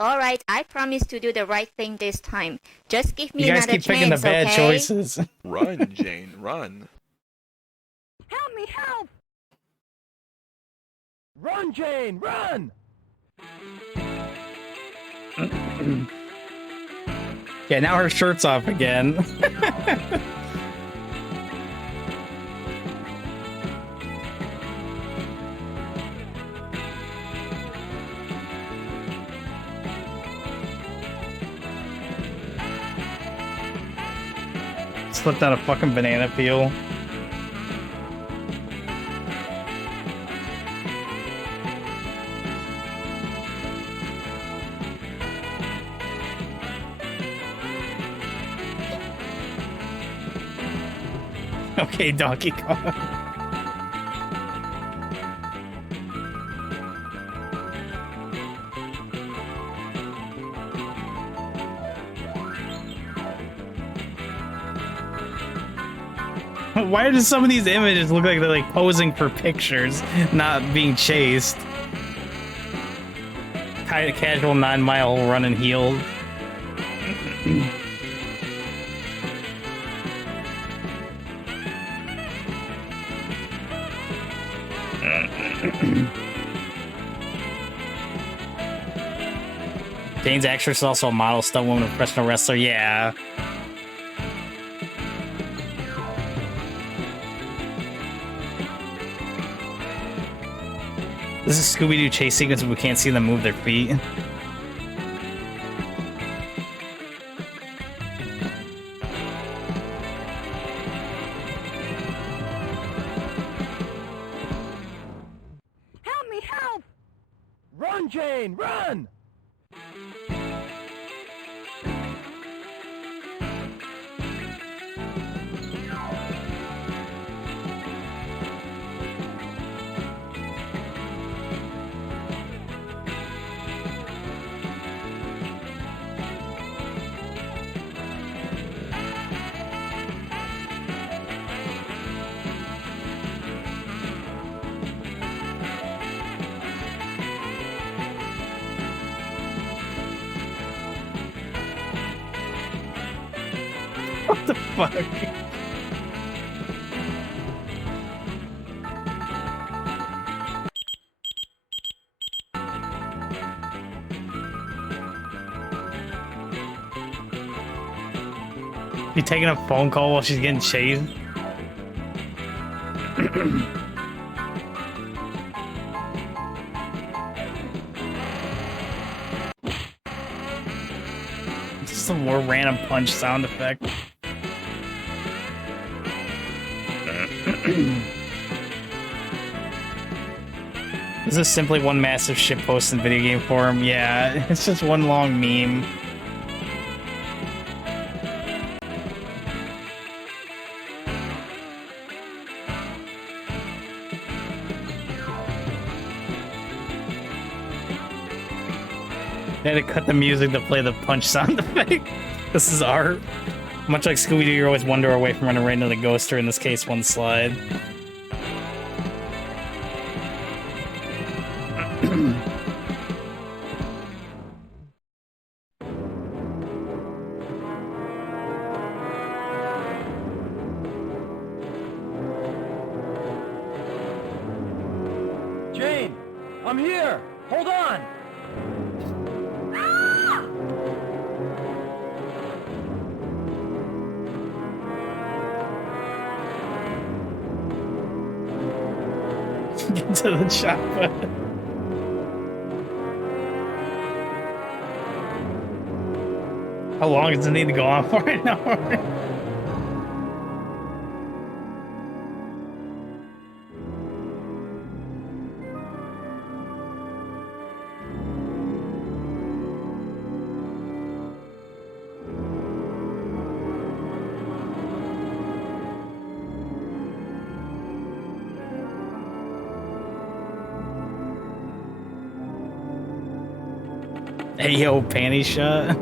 All right, I promise to do the right thing this time. Just give me You guys another keep picking the chance, bad okay? choices. Run, Jane, run. Help me, help! Run, Jane, run! Yeah, now her shirt's off again. Slipped out a fucking banana peel. Okay, Donkey Kong. Why do some of these images look like they're like posing for pictures, not being chased? Kind of casual 9-mile run and healed. Jane's actress is also a model, stunt woman, and professional wrestler. Yeah. This is a Scooby-Doo chase sequence, but we can't see them move their feet. Help me, help! Run, Jane, run! What the fuck? You taking a phone call while she's getting chased? Just some more random punch sound effect. This is simply one massive shitpost in video game form. Yeah, it's just one long meme. They had to cut the music to play the punch sound effect. This is art. Much like Scooby-Doo, you're always one door away from running right into the ghost, or in this case, one slide. Jane, I'm here! Hold on! Get to the chopper. How long does it need to go on for an hour? Hey yo, panty shot.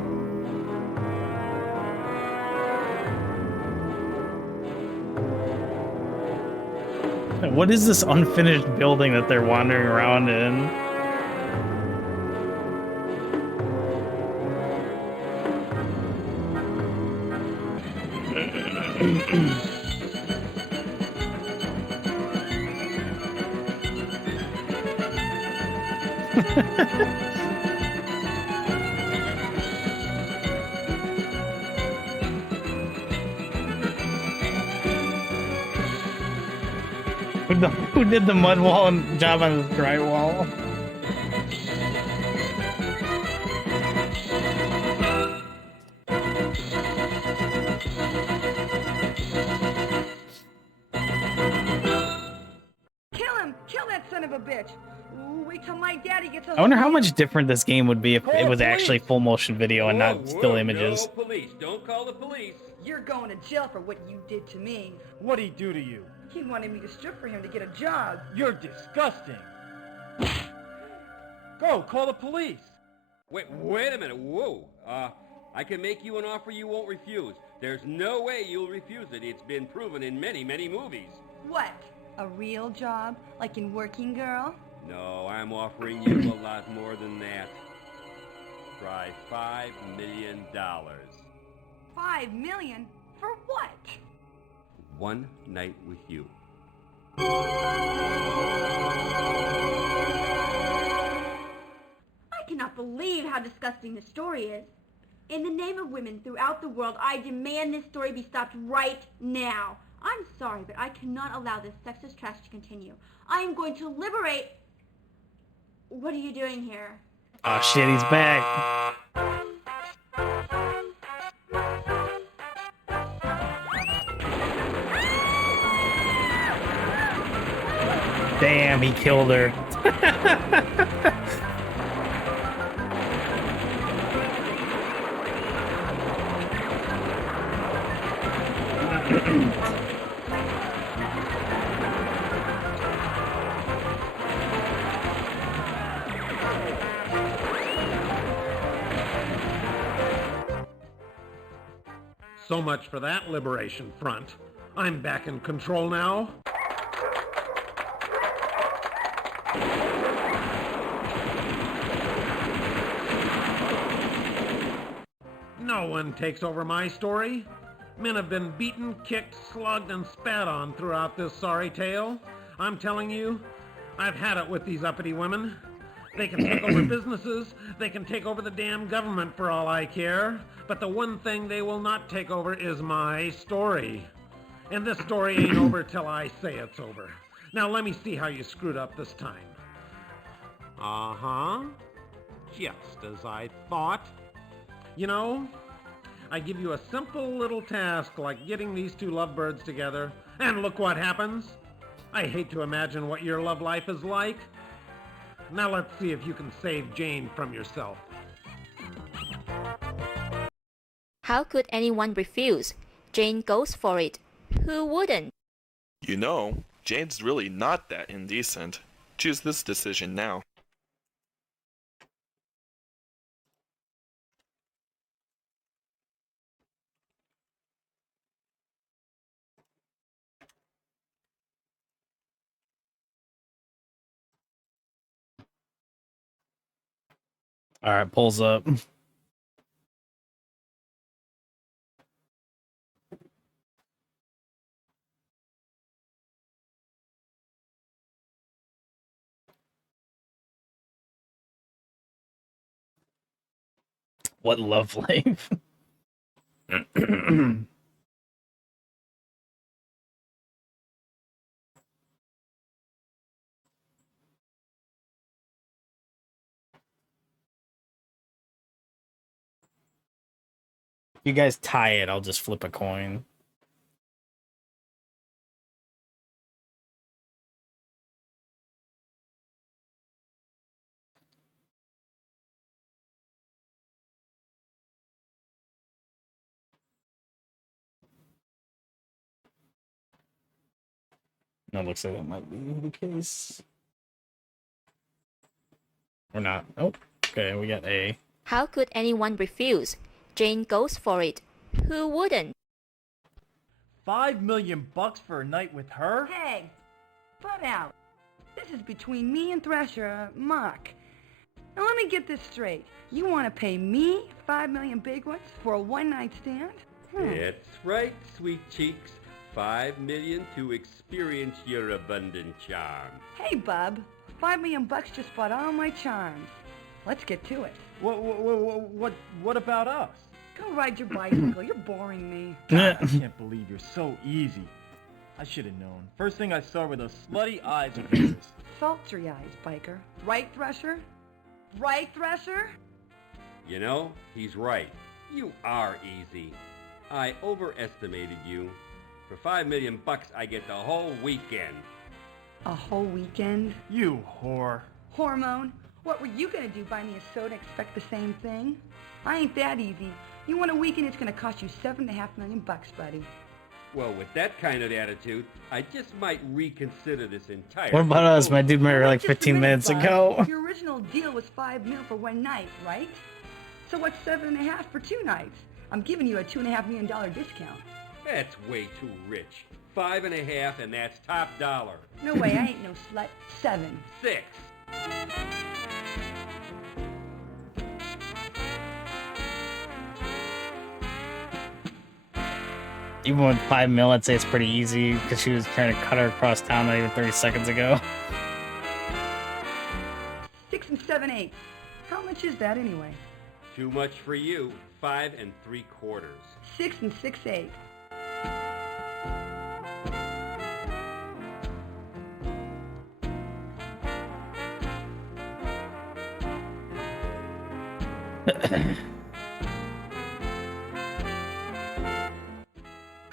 What is this unfinished building that they're wandering around in? Who did the mud wall and job on the drywall? Kill him! Kill that son of a bitch! Ooh, wait till my daddy gets a I wonder how hold of much different this game would be if it was actually full motion video and not still images. No police. Don't call the police. You're going to jail for what you did to me. What'd he do to you? He wanted me to strip for him to get a job. You're disgusting. Go, call the police. Wait a minute. Whoa. I can make you an offer you won't refuse. There's no way you'll refuse it. It's been proven in many, many movies. What? A real job? Like in Working Girl? No, I'm offering you a lot more than that. Try $5 million. $5 million? For what? One night with you. I cannot believe how disgusting this story is. In the name of women throughout the world, I demand this story be stopped right now. I'm sorry, but I cannot allow this sexist trash to continue. I am going to liberate... What are you doing here? Oh shit, he's back. Damn, he killed her. So much for that liberation front. I'm back in control now. No one takes over my story. Men have been beaten, kicked, slugged, and spat on throughout this sorry tale. I'm telling you, I've had it with these uppity women. They can take over businesses, they can take over the damn government for all I care, but the one thing they will not take over is my story. And this story ain't over till I say it's over. Now let me see how you screwed up this time. Uh-huh. Just as I thought. You know, I give you a simple little task like getting these two lovebirds together, and look what happens. I hate to imagine what your love life is like. Now let's see if you can save Jane from yourself. How could anyone refuse? Jane goes for it. Who wouldn't? You know, Jane's really not that indecent. Choose this decision now. All right, pulls up. What love life? You guys tie it, I'll just flip a coin. That looks like that might be the case. Or not. Oh, okay, we got A. How could anyone refuse? Jane goes for it. Who wouldn't? $5 million for a night with her? Hey, butt out. This is between me and Thresher, Mark. Now let me get this straight. You want to pay me 5 million big ones for a one-night stand? That's right, sweet cheeks. 5 million to experience your abundant charm. Hey, bub. 5 million bucks just bought all my charms. Let's get to it. What about us? Go ride your bicycle. You're boring me. God, I can't believe you're so easy. I should have known. First thing I saw were those slutty eyes of yours. Sultry eyes, biker. Right, Thresher? Right, Thresher? You know, he's right. You are easy. I overestimated you. For 5 million bucks, I get the whole weekend. A whole weekend? You whore. Hormone? What were you gonna do, buy me a soda and expect the same thing? I ain't that easy. You want a weekend, it's gonna cost you $7.5 million bucks, buddy. Well, with that kind of attitude, I just might reconsider this entire... What about us? My dude married like Just a 15 minute, minutes bud. ago. Your original deal was $5 million for one night, right? So what's $7.5 for 2 nights? I'm giving you a $2.5 million discount. That's way too rich. 5.5, and that's top dollar. No way, I ain't no slut. 7. 6. Even with 5 mil, I'd say it's pretty easy because she was trying to cut her across town not even 30 seconds ago. 6 and 7/8. How much is that anyway? Too much for you. 5 3/4. 6 and 6/8.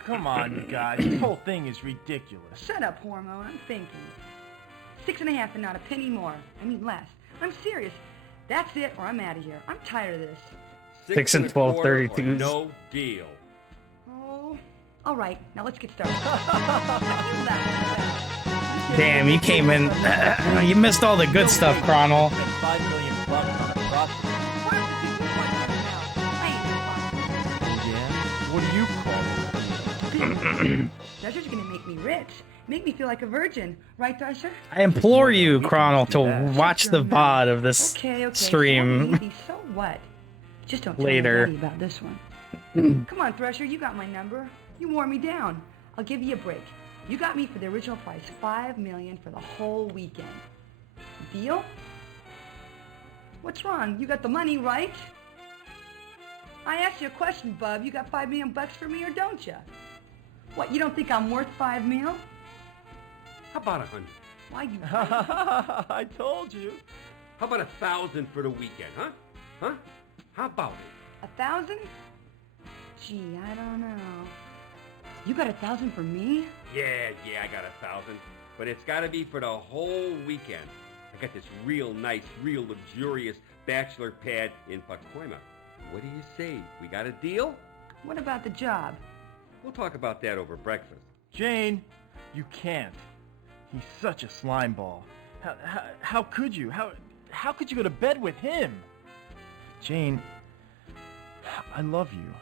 Come on, you guys. This whole thing is ridiculous. Shut up, Hormone. I'm thinking. 6.5 and not a penny more. I mean less. I'm serious. That's it, or I'm out of here. I'm tired of this. 6 and 12, 32s. No deal. Oh, all right. Now let's get started. Damn, you came in. You missed all the good stuff, Chronal. $5 million on a prostitute. Yeah? What do you call it? Thresher's gonna make me rich. Make me feel like a virgin. Right, Thresher? I implore you, Chronal, to watch the VOD of this Okay. stream So what? Just don't tell later. anybody about this one. Come on, Thresher. You got my number. You wore me down. I'll give you a break. You got me for the original price, $5 million for the whole weekend. Deal? What's wrong? You got the money, right? I asked you a question, bub. You got $5 million bucks for me, or don't you? What? You don't think I'm worth $5 million? How about 100? Why you? I told you. How about 1,000 for the weekend, huh? Huh? How about it? 1,000? Gee, I don't know. You got 1,000 for me? Yeah, I got 1,000. But it's gotta be for the whole weekend. I got this real nice, real luxurious bachelor pad in Pacoima. What do you say? We got a deal? What about the job? We'll talk about that over breakfast. Jane, you can't. He's such a slime ball. How could you? How could you go to bed with him? Jane, I love you.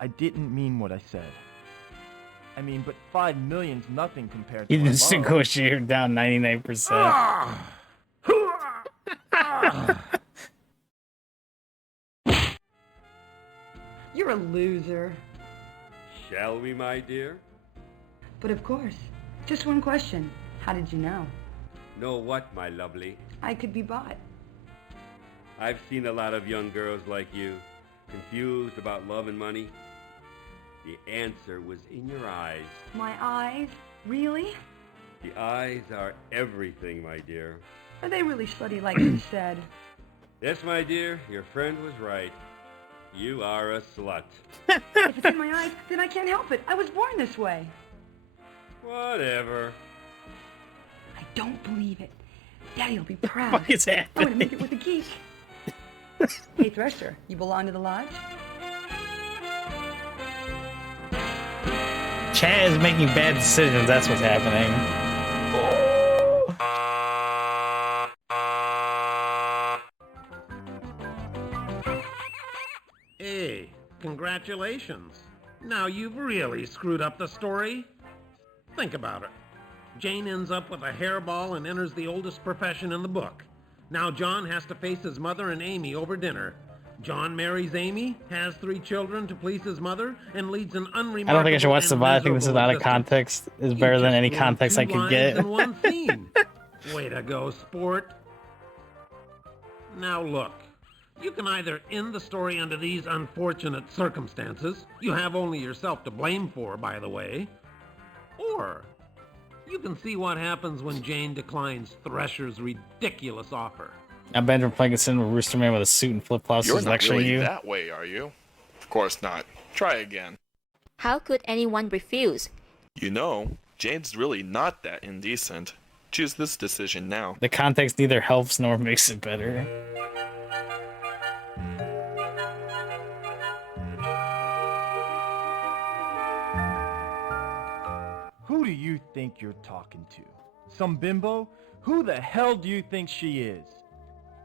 I didn't mean what I said. I mean, but $5 million's nothing compared to You my just love. negotiated down 99%. You're a loser. Shall we, my dear? But of course. Just one question. How did you know? Know what, my lovely? I could be bought. I've seen a lot of young girls like you, confused about love and money. The answer was in your eyes. My eyes? Really? The eyes are everything, my dear. Are they really slutty like you said? Yes, my dear, your friend was right. You are a slut. If it's in my eyes, then I can't help it. I was born this way. Whatever. I don't believe it. Daddy'll be proud. What is happening? I'm gonna make it with a geek. Hey, Thresher, you belong to the lodge? Chad is making bad decisions. That's what's happening. Hey, congratulations. Now you've really screwed up the story. Think about it. Jane ends up with a hairball and enters the oldest profession in the book. Now John has to face his mother and Amy over dinner. John marries Amy, has 3 children to please his mother, and leads an unremarkable. I don't think I should watch the and VOD. I think this is miserable out of existence. context. Is You better than just any wrote context 2 I could lines get. in one scene. Way to go, sport. Now look, you can either end the story under these unfortunate circumstances, you have only yourself to blame for, by the way, or you can see what happens when Jane declines Thresher's ridiculous offer. Now Benjamin playing a cinema Rooster Man with a suit and flip-flops You're is not lecturing really you. that way, are you? Of course not. Try again. How could anyone refuse? You know, Jane's really not that indecent. Choose this decision now. The context neither helps nor makes it better. Who do you think you're talking to? Some bimbo? Who the hell do you think she is?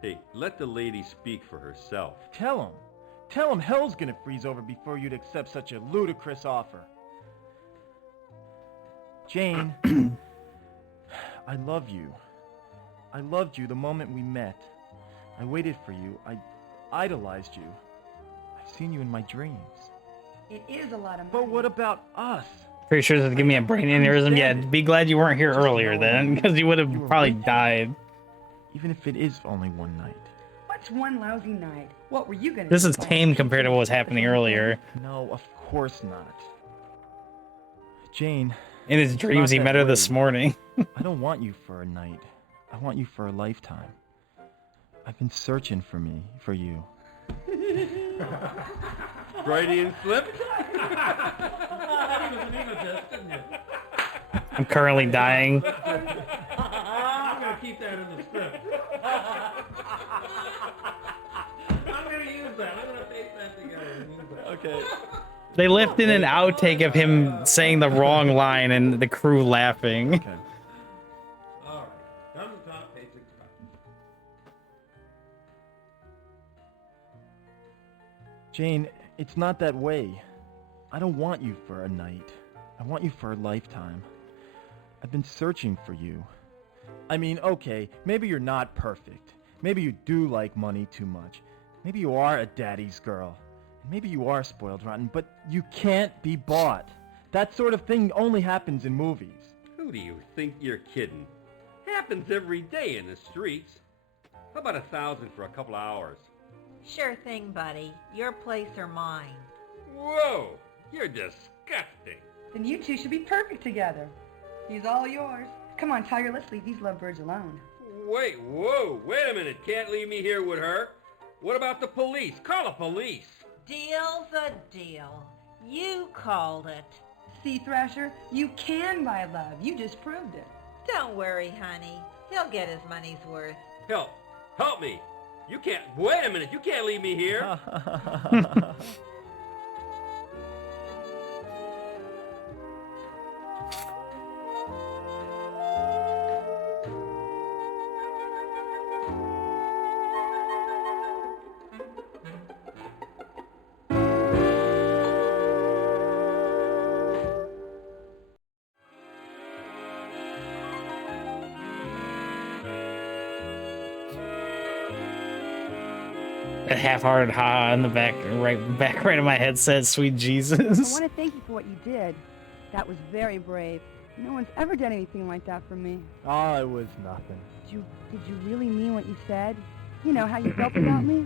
Hey, let the lady speak for herself. Tell him. Tell him hell's gonna freeze over before you'd accept such a ludicrous offer. Jane, I love you. I loved you the moment we met. I waited for you. I idolized you. I've seen you in my dreams. It is a lot of money. But what about us? Pretty sure this is giving me a brain aneurysm. Yeah, be glad you weren't here earlier then, because you would have probably died. Even if it is only one night. What's one lousy night? What were you gonna This do? is tame compared to what was happening earlier. No, of course not. Jane. In his dreams, he met her this morning. I don't want you for a night. I want you for a lifetime. I've been searching for you. Freudian slip? I'm currently dying. I'm gonna keep that in the script. I'm gonna use that. I'm gonna paste that together and use that. Okay. They left in an outtake of him saying the wrong line and the crew laughing. Okay. All right. Come to top, page 65. Jane, it's not that way. I don't want you for a night. I want you for a lifetime. I've been searching for you. I mean, okay, maybe you're not perfect. Maybe you do like money too much. Maybe you are a daddy's girl. Maybe you are spoiled rotten, but you can't be bought. That sort of thing only happens in movies. Who do you think you're kidding? Happens every day in the streets. How about 1,000 for a couple of hours? Sure thing, buddy. Your place or mine. Whoa! You're disgusting. Then you two should be perfect together. He's all yours. Come on, Tiger, let's leave these lovebirds alone. Wait a minute. Can't leave me here with her. What about the police? Call the police. Deal's a deal. You called it. See, Thrasher, you can buy love. You just proved it. Don't worry, honey. He'll get his money's worth. Help me. You can't, wait a minute. You can't leave me here. A half-hearted ha in the back right of my headset. Sweet I Jesus. want to thank you for what you did. That was very brave. No one's ever done anything like that for me. Oh, it was nothing. Did you really mean what you said? You know how you felt about me?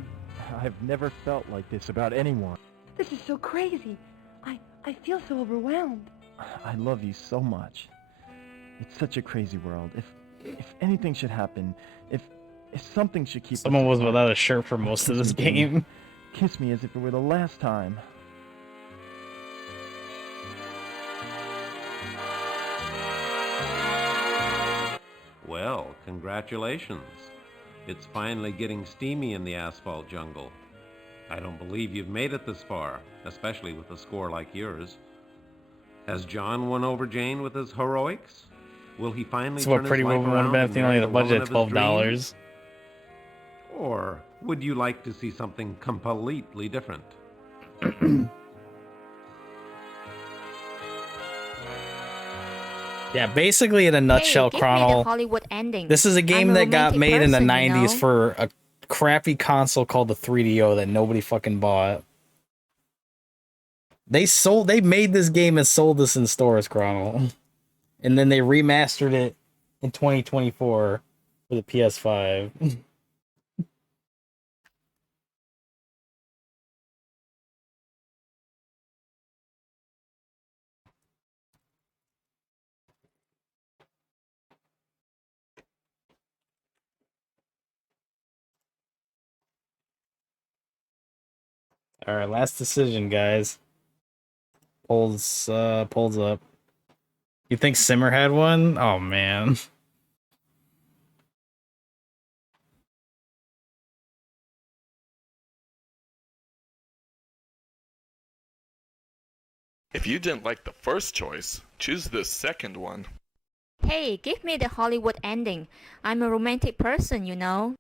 I've never felt like this about anyone. This is so crazy. I feel so overwhelmed. I love you so much. It's such a crazy world. If anything should happen, if something should keep Someone us was apart, without a shirt for most of this game. Kiss me as if it were the last time. Well, congratulations. It's finally getting steamy in the asphalt jungle. I don't believe you've made it this far, especially with a score like yours. Has John won over Jane with his heroics? Will he finally That's turn what his Pretty life Woman would have around been and if they only marry had a the budget woman of of his dreams? $12. Or would you like to see something completely different? Yeah, basically in a nutshell, Hey, give me the Chronal, Hollywood ending. this is a I'm game a that got romantic made in the person, you 90s know? for a crappy console called the 3DO that nobody fucking bought. They made this game and sold this in stores, Chronal. And then they remastered it in 2024 for the PS5. All right, last decision, guys. Polls up. You think Simmer had one? Oh man. If you didn't like the first choice, choose the second one. Hey, give me the Hollywood ending. I'm a romantic person, you know?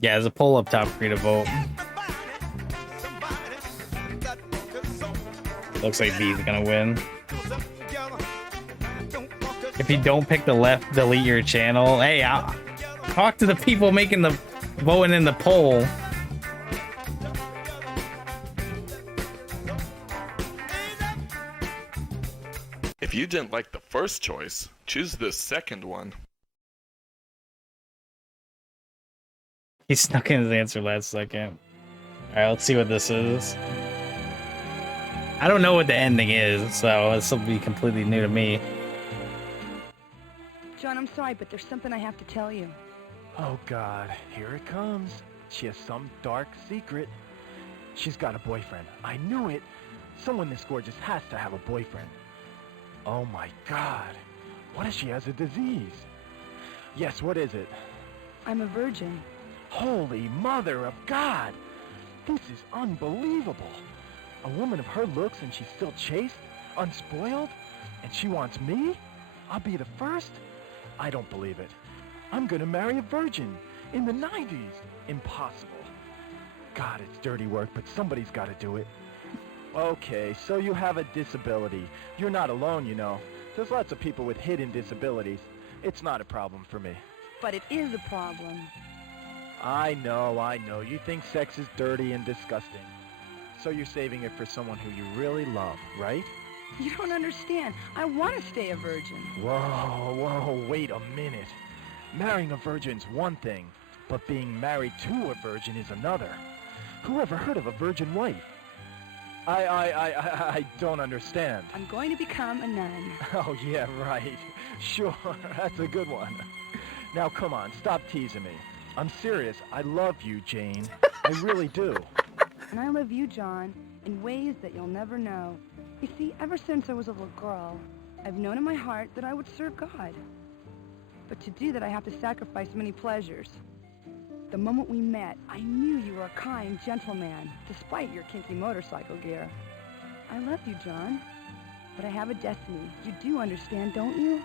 Yeah, there's a poll up top for you to vote. Looks like B's gonna win. If you don't pick the left, delete your channel. Hey, I'll talk to the people making the voting in the poll. If you didn't like the first choice, choose the second one. He snuck in his answer last second. Alright, let's see what this is. I don't know what the ending is, so this will be completely new to me. John, I'm sorry, but there's something I have to tell you. Oh God, here it comes. She has some dark secret. She's got a boyfriend. I knew it. Someone this gorgeous has to have a boyfriend. Oh my God. What if she has a disease? Yes, what is it? I'm a virgin. Holy Mother of God! This is unbelievable. A woman of her looks and she's still chaste, unspoiled, and she wants me? I'll be the first? I don't believe it. I'm gonna marry a virgin in the 90s. Impossible. God, it's dirty work, but somebody's gotta do it. Okay, so you have a disability. You're not alone, you know. There's lots of people with hidden disabilities. It's not a problem for me. But it is a problem. I know. You think sex is dirty and disgusting. So you're saving it for someone who you really love, right? You don't understand. I want to stay a virgin. Whoa, wait a minute. Marrying a virgin's one thing, but being married to a virgin is another. Who ever heard of a virgin wife? I don't understand. I'm going to become a nun. Oh, yeah, right. Sure, that's a good one. Now, come on, stop teasing me. I'm serious. I love you, Jane. I really do. And I love you, John, in ways that you'll never know. You see, ever since I was a little girl, I've known in my heart that I would serve God. But to do that, I have to sacrifice many pleasures. The moment we met, I knew you were a kind gentleman, despite your kinky motorcycle gear. I love you, John, but I have a destiny. You do understand, don't you?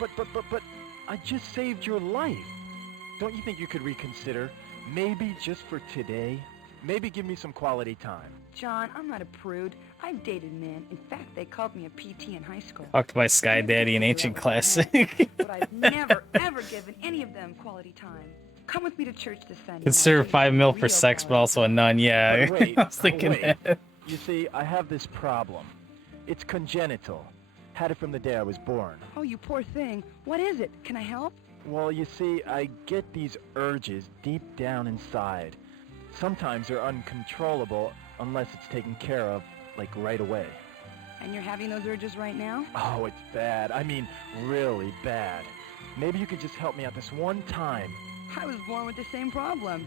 But, I just saved your life. Don't you think you could reconsider? Maybe just for today? Maybe give me some quality time. John, I'm not a prude. I've dated men. In fact, they called me a PT in high school. Talked by Sky Daddy in Ancient Classic. But I've never, ever given any of them quality time. Come with me to church this Sunday. Consider $5 mil for sex, but also a nun. Yeah, But wait, I was thinking wait. that. You see, I have this problem. It's congenital. Had it from the day I was born. Oh, you poor thing. What is it? Can I help? Well, you see, I get these urges deep down inside. Sometimes they're uncontrollable unless it's taken care of, like right away. And you're having those urges right now? Oh, it's bad. I mean, really bad. Maybe you could just help me out this one time. I was born with the same problem.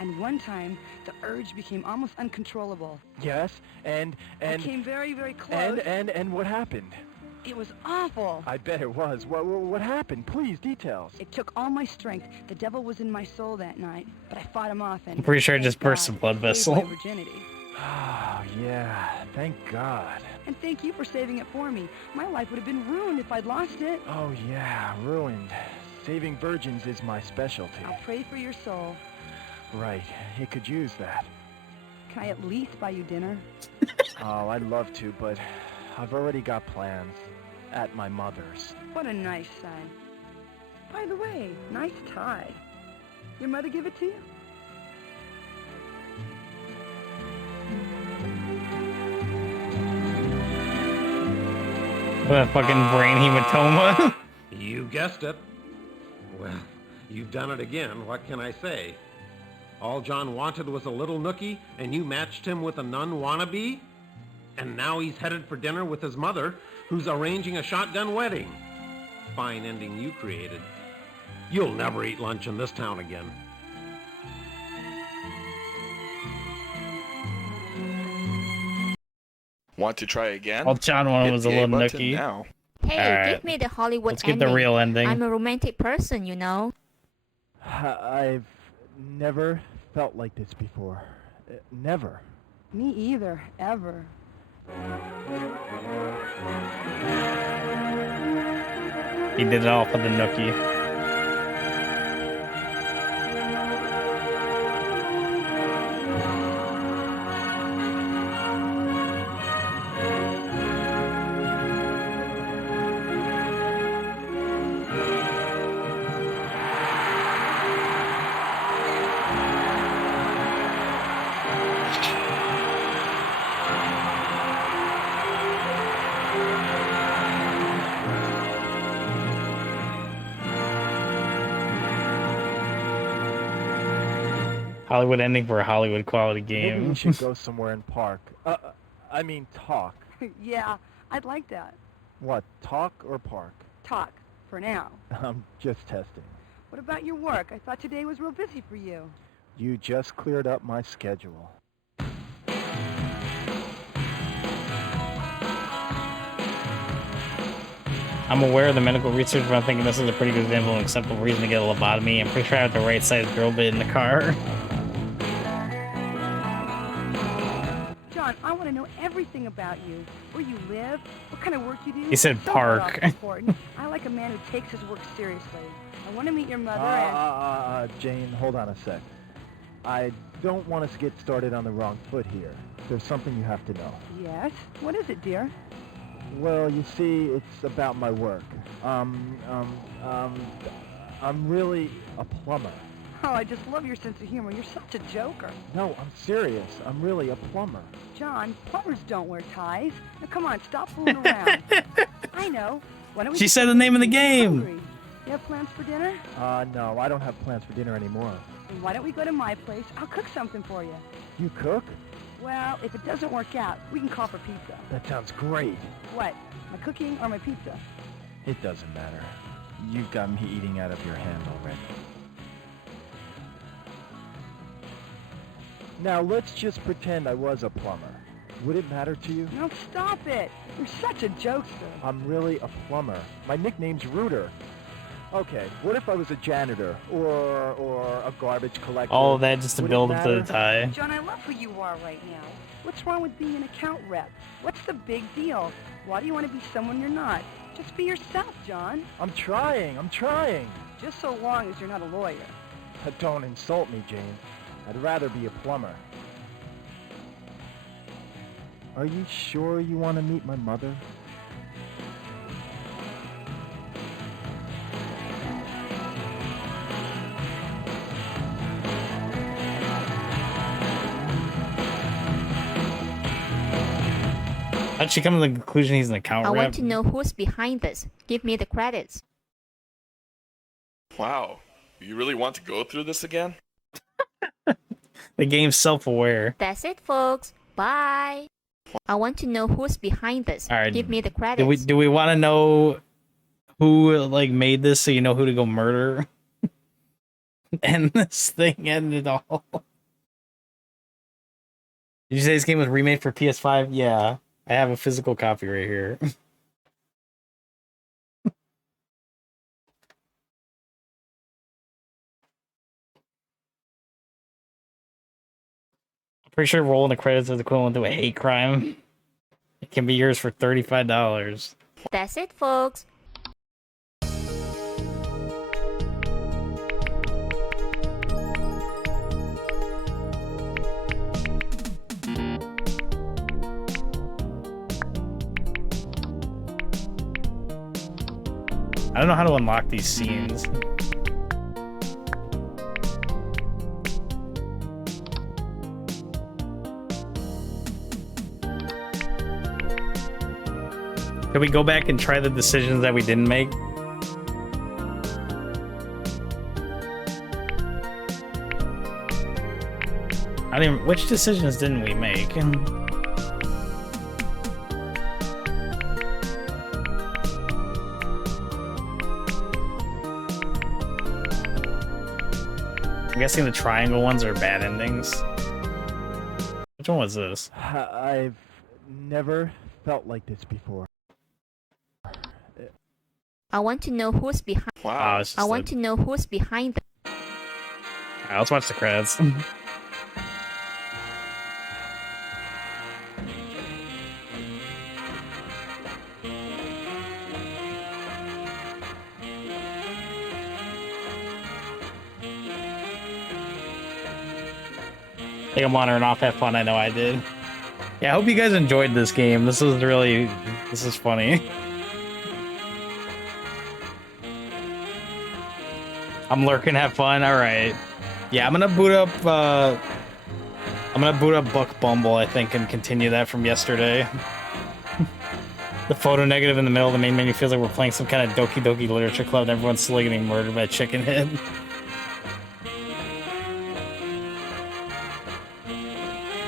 And one time, the urge became almost uncontrollable. Yes, and... I came very, very close. And what happened? It was awful. I bet it was. What happened? Please, details. It took all my strength. The devil was in my soul that night, but I fought him off and... I'm pretty sure it just burst a blood vessel. My virginity. Oh, yeah. Thank God. And thank you for saving it for me. My life would have been ruined if I'd lost it. Oh, yeah. Ruined. Saving virgins is my specialty. I'll pray for your soul. Right. He could use that. Can I at least buy you dinner? Oh, I'd love to, but I've already got plans. At my mother's. What a nice son. By the way, nice tie. Your mother give it to you? What a fucking brain hematoma. You guessed it. Well, you've done it again. What can I say? All John wanted was a little nookie, and you matched him with a nun wannabe? And now he's headed for dinner with his mother, who's arranging a shotgun wedding. Fine ending you created. You'll never eat lunch in this town again. Want to try again? All John wanted Hit was a the A little button nookie. now. Hey, Alright. give me the Hollywood Let's get ending. the real ending. I'm a romantic person, you know. I've never felt like this before. Never. Me either, ever. He did it all for the nookie. Hollywood ending for a Hollywood quality game. Maybe we should go somewhere and park. I mean talk. Yeah, I'd like that. What, talk or park? Talk, for now. I'm just testing. What about your work? I thought today was real busy for you. You just cleared up my schedule. I'm aware of the medical research, but I'm thinking this is a pretty good example of an acceptable reason to get a lobotomy. I'm pretty sure I have the right size drill bit in the car. John, I want to know everything about you. Where you live, what kind of work you do. He said So park. important. I like a man who takes his work seriously. I want to meet your mother and... Jane, hold on a sec. I don't want us to get started on the wrong foot here. There's something you have to know. Yes? What is it, dear? Well, you see, it's about my work. I'm really a plumber. Oh, I just love your sense of humor. You're such a joker. No, I'm serious. I'm really a plumber. John, plumbers don't wear ties. Now, come on, stop fooling around. I know. Why don't we She just said go the name of the to game. Hungry? You have plans for dinner? No, I don't have plans for dinner anymore. Then why don't we go to my place? I'll cook something for you. You cook? Well, if it doesn't work out, we can call for pizza. That sounds great. What? My cooking or my pizza? It doesn't matter. You've got me eating out of your hand already. Now, let's just pretend I was a plumber. Would it matter to you? No, stop it. You're such a jokester. I'm really a plumber. My nickname's Rooter. Okay, what if I was a janitor or a garbage collector? All of that just to Would it build up to the matter? tie. John, I love who you are right now. What's wrong with being an account rep? What's the big deal? Why do you want to be someone you're not? Just be yourself, John. I'm trying. Just so long as you're not a lawyer. Don't insult me, Jane. I'd rather be a plumber. Are you sure you want to meet my mother? How'd she come to the conclusion he's an account I rep? want to know who's behind this. Give me the credits. Wow. You really want to go through this again? The game's self-aware. That's it, folks. Bye. I want to know who's behind this. All right. Give me the credits. Do we want to know who like made this so you know who to go murder? And this thing ended all. Did you say this game was remade for PS5? Yeah. I have a physical copy right here. Pretty sure rolling the credits is equivalent to a hate crime. It can be yours for $35. That's it, folks. I don't know how to unlock these scenes. Can we go back and try the decisions that we didn't make? I don't even. Which decisions didn't we make? I'm guessing the triangle ones are bad endings. Which one was this? I've never felt like this before. I want to know who's behind. Wow. I want to know who's behind. Alright, let's watch the credits. I think I'm on and off, have fun. I know I did. Yeah, I hope you guys enjoyed this game. This is funny. I'm lurking, have fun. All right. Yeah, I'm gonna boot up Buck Bumble, I think, and continue that from yesterday. The photo negative in the middle of the main menu feels like we're playing some kind of Doki Doki Literature Club and everyone's slowly getting murdered by a chicken head.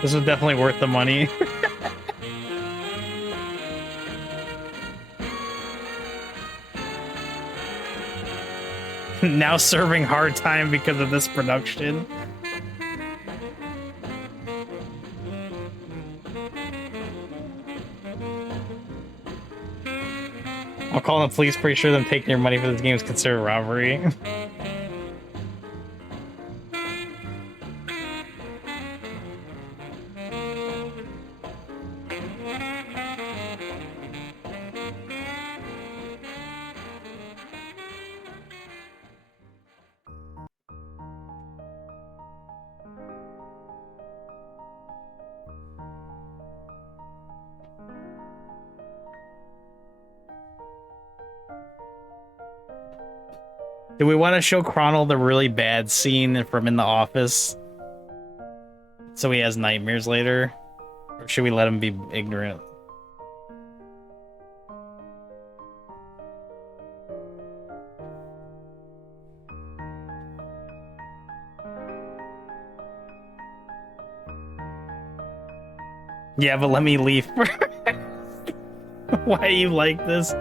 This was definitely worth the money. Now serving hard time because of this production. I'll call the police, pretty sure them taking your money for this game is considered robbery. Do we want to show Cronel the really bad scene from In the Office? So he has nightmares later? Or should we let him be ignorant? Yeah, but let me leave first. Why you like this?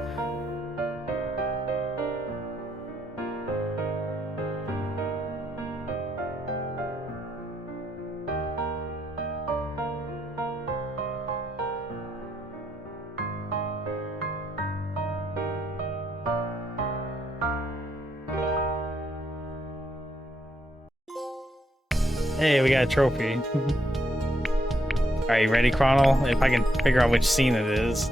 Hey, we got a trophy. Alright, you ready, Cronel? If I can figure out which scene it is.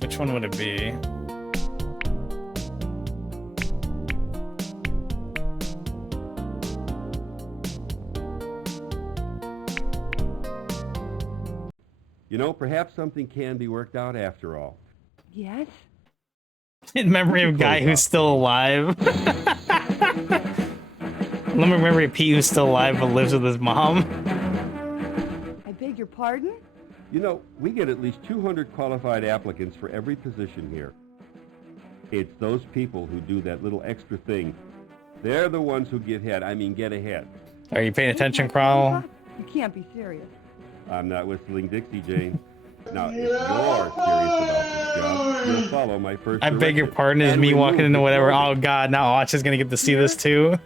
Which one would it be? You know, perhaps something can be worked out after all. Yes? In memory of a guy who's still alive. Let me remember Pete who's still alive but lives with his mom. I beg your pardon? You know, we get at least 200 qualified applicants for every position here. It's those people who do that little extra thing. They're the ones who get ahead. Are you paying attention, Crawl? You can't be serious. I'm not whistling Dixie, Jane. Now, if you're serious about this job, you'll follow my first I beg your directive pardon, is and me walking remove into the whatever. clothing. Oh god, now Arch is gonna get to see this too.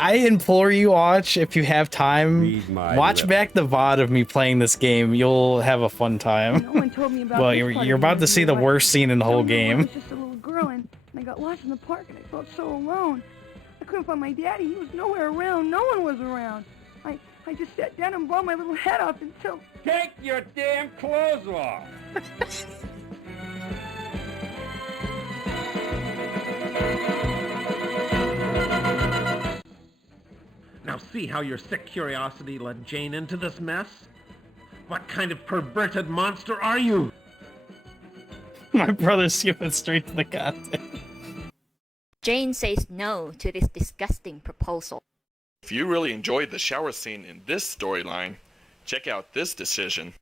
I implore you, Arch, if you have time, watch lips. back the VOD of me playing this game. You'll have a fun time. No one told me about Well, this you're part you're of the about to see the interview. worst scene in the whole I was game. just a little girl and I got lost in the park and I felt so alone. I couldn't find my daddy. He was nowhere around. No one was around. I just sat down and blew my little head off until... Take your damn clothes off! Now see how your sick curiosity led Jane into this mess? What kind of perverted monster are you? My brother's skipping straight to the content. Jane says no to this disgusting proposal. If you really enjoyed the shower scene in this storyline, check out this decision.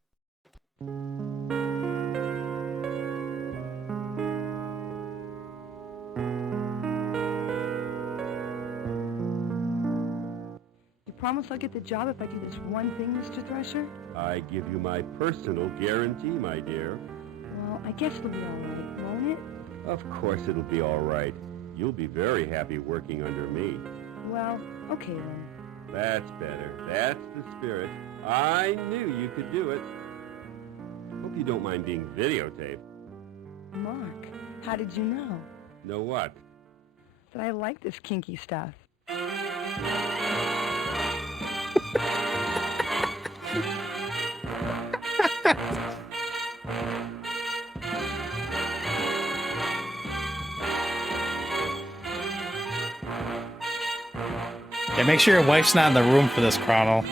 You promise I'll get the job if I do this one thing, Mr. Thresher? I give you my personal guarantee, my dear. Well, I guess it'll be all right, won't it? Of course it'll be all right. You'll be very happy working under me. Well, okay then. That's better. That's the spirit. I knew you could do it. Hope you don't mind being videotaped. Mark, how did you know? Know what? That I like this kinky stuff. Yeah, make sure your wife's not in the room for this, Chrono.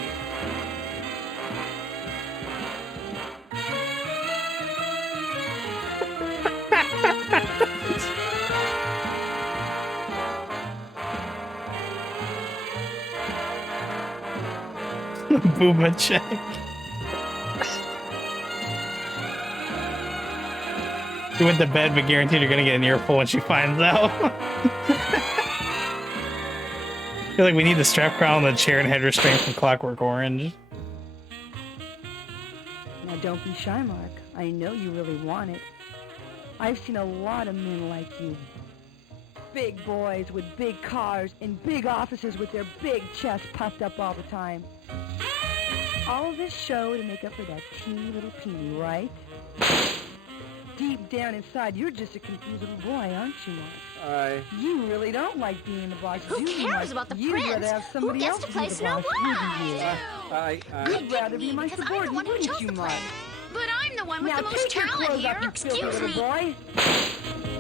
Boomer check. She went to bed, but guaranteed you're gonna get an earful when she finds out. I feel like we need the strap crown, the chair, and head restraint from Clockwork Orange. Now don't be shy, Mark. I know you really want it. I've seen a lot of men like you. Big boys with big cars in big offices with their big chests puffed up all the time. All of this show to make up for that teeny little peony, right? Deep down inside, you're just a confused little boy, aren't you, Mark? You really don't like being the boss, Who do you, cares Mark? about the You'd prince? rather have Who somebody gets else to be play the Snow boss, wouldn't you? White? You'd rather be my Because I'm the subordinate, one who wouldn't chose you, the Mark? play. But I'm the one with Now the most take your talent clothes here. off, you filthy Excuse little me. boy.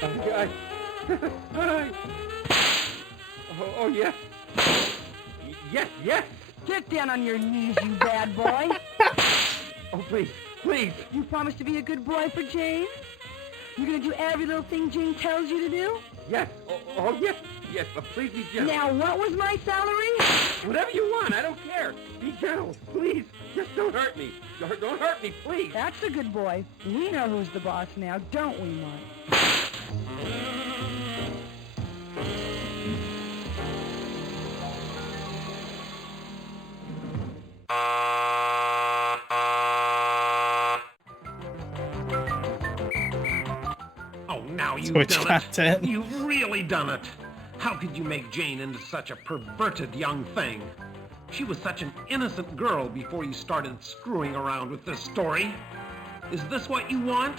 Hi. Hi. Oh, yes. Yes. Get down on your knees, you bad boy. Oh, please. You promise to be a good boy for Jane? You're gonna do every little thing Jane tells you to do? Yes. Oh, yes. Yes, but please be gentle. Now, what was my salary? Whatever you want, I don't care. Be gentle, please. Just don't hurt me. Don't hurt me, please. That's a good boy. We know who's the boss now, don't we, Mark? Oh, now you've Switch done content. it. You've really done it. How could you make Jane into such a perverted young thing? She was such an innocent girl before you started screwing around with this story. Is this what you want?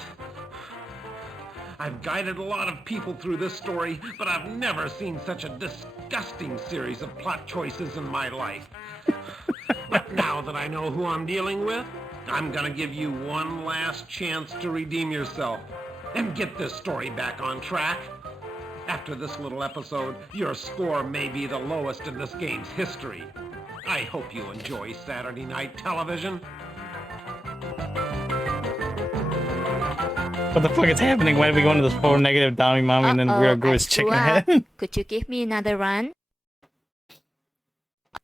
I've guided a lot of people through this story, but I've never seen such a disgusting series of plot choices in my life. But now that I know who I'm dealing with, I'm gonna give you one last chance to redeem yourself and get this story back on track. After this little episode, your score may be the lowest in this game's history. I hope you enjoy Saturday night television. What the fuck is happening? Why did we go into this whole negative Dommy Mommy and then we're gonna go his chicken Akua, head? could you give me another run?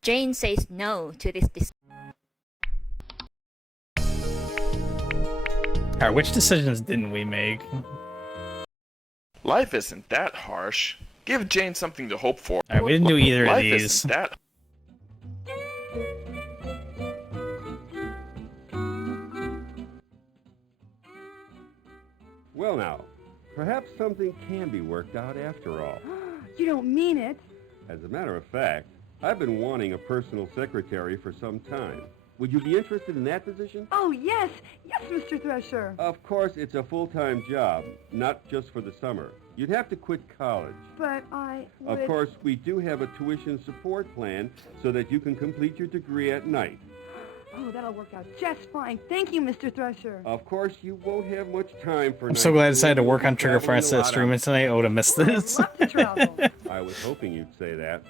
Jane says no to this. Alright, which decisions didn't we make? Life isn't that harsh. Give Jane something to hope for. Alright, we didn't do either of Life these. isn't that. Well now, perhaps something can be worked out after all. You don't mean it. As a matter of fact, I've been wanting a personal secretary for some time. Would you be interested in that position? Oh, yes. Yes, Mr. Thresher. Of course, it's a full-time job, not just for the summer. You'd have to quit college. But I would... Of course, we do have a tuition support plan so that you can complete your degree at night. Oh, that'll work out just fine. Thank you, Mr. Thresher. Of course, you won't have much time for I'm so glad I decided to work on Trigger before I started streaming tonight. I would have missed this. Love to travel. I was hoping you'd say that.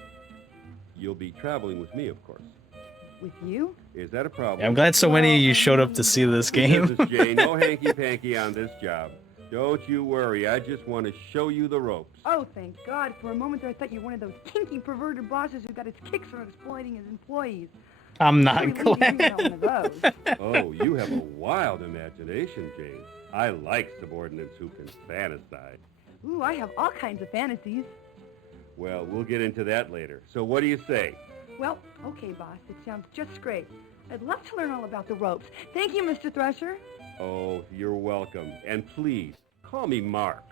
You'll be traveling with me, of course. With you? Is that a problem? Yeah, I'm glad so many of you showed up to see this game. Mrs. J, no hanky-panky on this job. Don't you worry. I just want to show you the ropes. Oh, thank God. For a moment there, I thought you were one of those kinky, perverted bosses who got his kicks from exploiting his employees. I'm not glad. Oh, you have a wild imagination, Jane. I like subordinates who can fantasize. Ooh, I have all kinds of fantasies. Well, we'll get into that later. So what do you say? Well, okay, boss. It sounds just great. I'd love to learn all about the ropes. Thank you, Mr. Thresher. Oh, you're welcome. And please, call me Mark.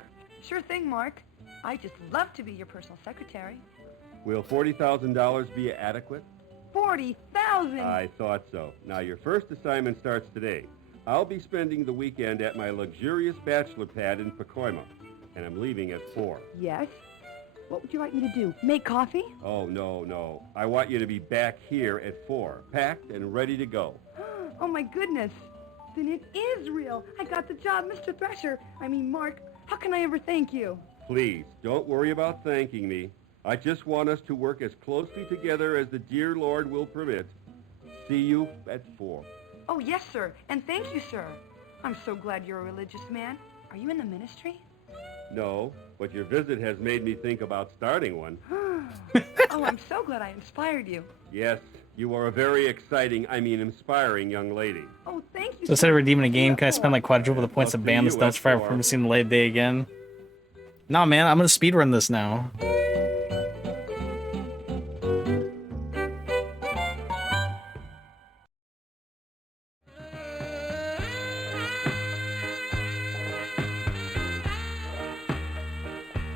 Sure thing, Mark. I just love to be your personal secretary. Will $40,000 be adequate? 40,000! I thought so. Now, your first assignment starts today. I'll be spending the weekend at my luxurious bachelor pad in Pacoima, and I'm leaving at 4. Yes? What would you like me to do? Make coffee? Oh, no. I want you to be back here at 4, packed and ready to go. Oh, my goodness. Then it is real. I got the job, Mr. Thresher. I mean, Mark, how can I ever thank you? Please, don't worry about thanking me. I just want us to work as closely together as the dear Lord will permit. See you at 4. Oh, yes, sir. And thank you, sir. I'm so glad you're a religious man. Are you in the ministry? No, but your visit has made me think about starting one. Oh, I'm so glad I inspired you. Yes, you are a very exciting, inspiring young lady. Oh, thank you. So instead of redeeming a game, can I spend like quadruple the points of ban this Dust Fire from seeing the light of day again? Nah, man, I'm gonna speedrun this now.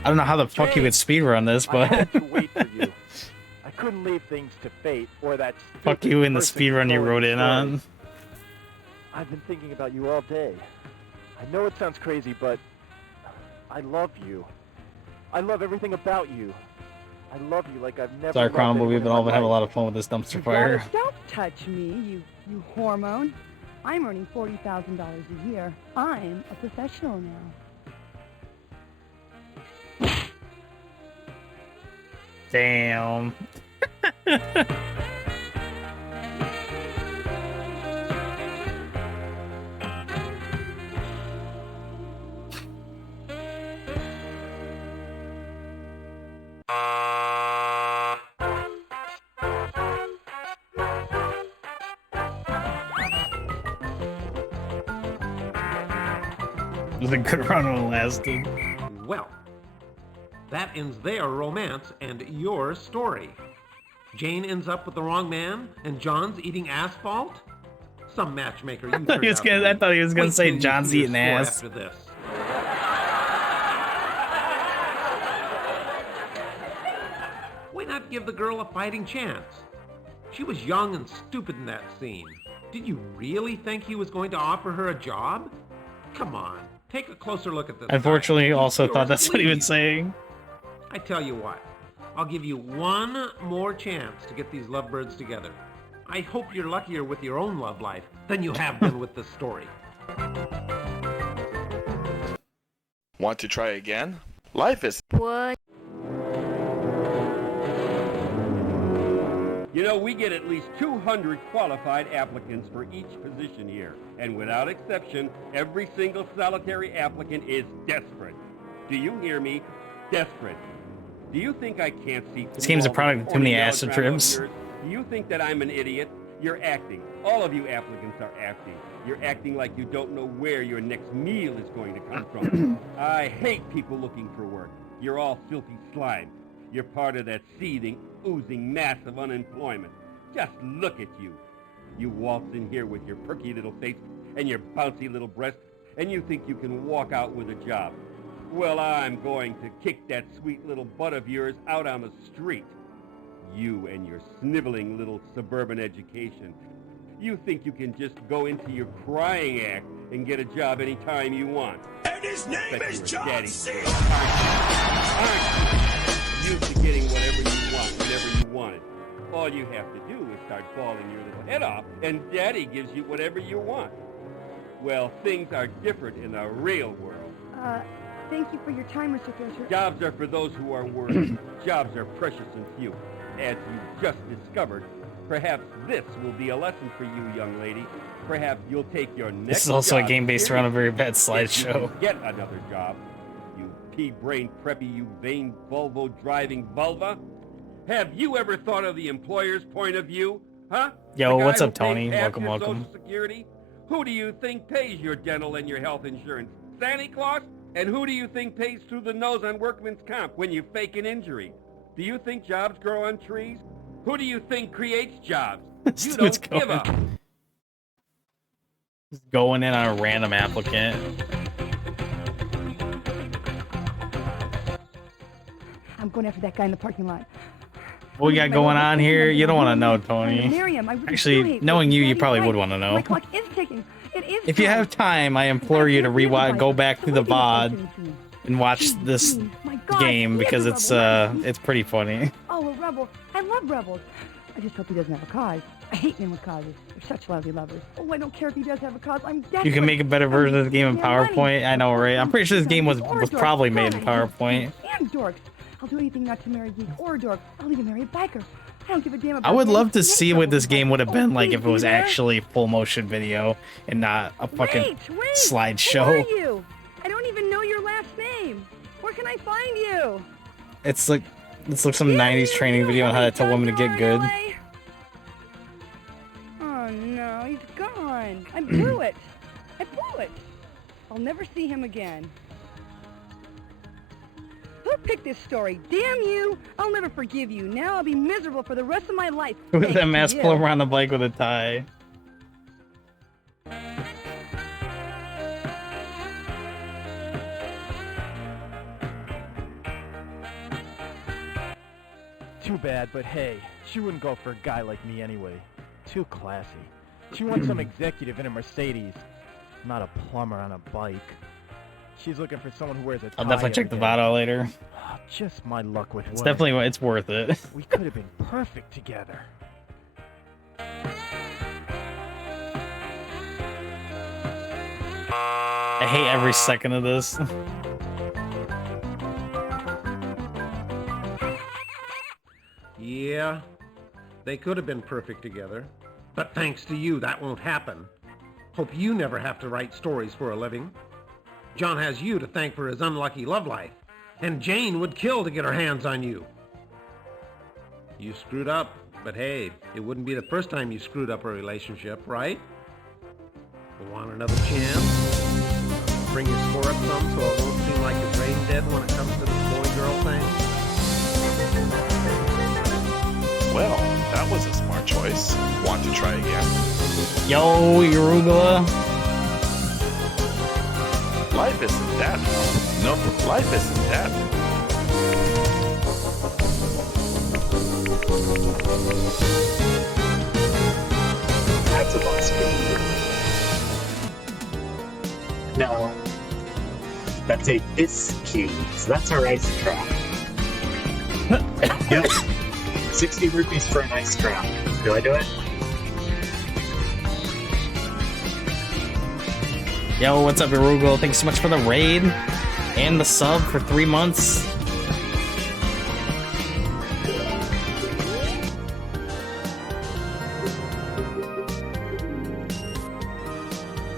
I don't know how the fuck you could speedrun this, I had but to wait for you. I couldn't leave things to fate or that fuck you in the person speedrun you controlling wrote in the on. stories. I've been thinking about you all day. I know it sounds crazy, but I love you. I love everything about you. I love you like I've never Sorry, loved Chrome, but we've anyone been in all my been having a life. lot of fun with this dumpster You fire. don't touch me, you hormone. I'm earning $40,000 a year. I'm a professional now. Damn. It was a good run when it lasted. Well, that ends their romance and your story. Jane ends up with the wrong man, and John's eating asphalt? Some matchmaker you turned out to I be. thought he was gonna Wait say till you John's see your eating score ass. After this. Why not give the girl a fighting chance? She was young and stupid in that scene. Did you really think he was going to offer her a job? Come on, take a closer look at this. Unfortunately, he guy. also He's thought pure that's what he was sleaze. saying. I tell you what, I'll give you one more chance to get these lovebirds together. I hope you're luckier with your own love life than you have been with this story. Want to try again? Life is What? You know, we get at least 200 qualified applicants for each position here. And without exception, every single solitary applicant is desperate. Do you hear me? Desperate. Do you think I can't see This game's a product of too many acid trips. Do you think that I'm an idiot? You're acting. All of you applicants are acting. You're acting like you don't know where your next meal is going to come from. I hate people looking for work. You're all filthy slime. You're part of that seething, oozing mass of unemployment. Just look at you. You waltz in here with your perky little face and your bouncy little breast, and you think you can walk out with a job. Well, I'm going to kick that sweet little butt of yours out on the street. You and your sniveling little suburban education. You think you can just go into your crying act and get a job anytime you want. And his name is John C. Aren't you? Used to getting whatever you want whenever you want it. All you have to do is start bawling your little head off, and Daddy gives you whatever you want. Well, things are different in the real world. Thank you for your time, Mr. Fisher. Jobs are for those who are worthy. Jobs are precious and few. As you've just discovered, perhaps this will be a lesson for you, young lady. Perhaps you'll take your next This is also a job game based around a very bad if you slideshow. can get another job. You pea-brained preppy, you vain Volvo-driving vulva. Have you ever thought of the employer's point of view? Huh? Yo, The guy what's who up, Tony? pays half Welcome, your welcome. Social Security? Who do you think pays your dental and your health insurance? Santa Claus? And who do you think pays through the nose on workman's comp when you fake an injury? Do you think jobs grow on trees? Who do you think creates jobs? You dude's don't give going- up. Just going in on a random applicant. I'm going after that guy in the parking lot. What we got going on here? You don't want to know, I'm gonna Tony. marry him. I really do Actually, hate knowing this. you, you Daddy's probably right. would want to My know. clock is ticking. It is If you time. have time, I implore you to go back through the VOD and watch this game because it's pretty funny. Oh, a rebel. I love rebels. I just hope he doesn't have a cause. I hate men with causes. They're such lousy lovers. Oh, I don't care if he does have a cause. I'm desperate. You can make a better version of this game in Yeah, money. PowerPoint. I know, right? I'm pretty sure this game was probably made in PowerPoint. And dorks. I'll do anything not to marry a geek or a dork. I'll even marry a biker. I don't give a damn about I would them. love to Make see trouble what this with game them. would have been like if it was please, dear. actually full motion video and not a fucking Wait. Who are slideshow. you? I don't even know your last name. Where can I find you? It's like some 90s training video on how to tell women to get good. Oh no, he's gone. I blew it. I blew it. I'll never see him again. Who picked this story? Damn you! I'll never forgive you. Now I'll be miserable for the rest of my life. With Thanks that to mask you. pulling around the bike with a tie. Too bad, but hey, she wouldn't go for a guy like me anyway. Too classy. She wants some executive in a Mercedes, not a plumber on a bike. She's looking for someone who wears a tie I'll definitely check the every day. VOD out later. Just my luck with It's women. definitely it's worth it. We could have been perfect together. I hate every second of this. Yeah, they could have been perfect together. But thanks to you, that won't happen. Hope you never have to write stories for a living. John has you to thank for his unlucky love life. And Jane would kill to get her hands on you. You screwed up, but hey, it wouldn't be the first time you screwed up a relationship, right? Want another chance? Bring your score up some so it won't seem like you're brain dead when it comes to this boy-girl thing? Well, that was a smart choice. Want to try again? Yo, Arugula. Life isn't that. No, life isn't that. That's a boss game. No. That's a disc key, so that's our ice trap. Yep. 60 rupees for an ice trap. Do I do it? Yo, what's up, Arugula? Thanks so much for the raid and the sub for 3 months.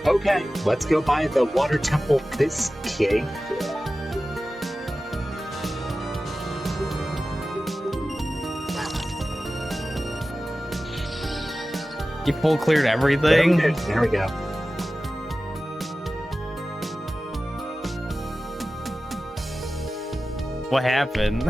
Okay, let's go buy the water temple this key. You full cleared everything? There we go. What happened?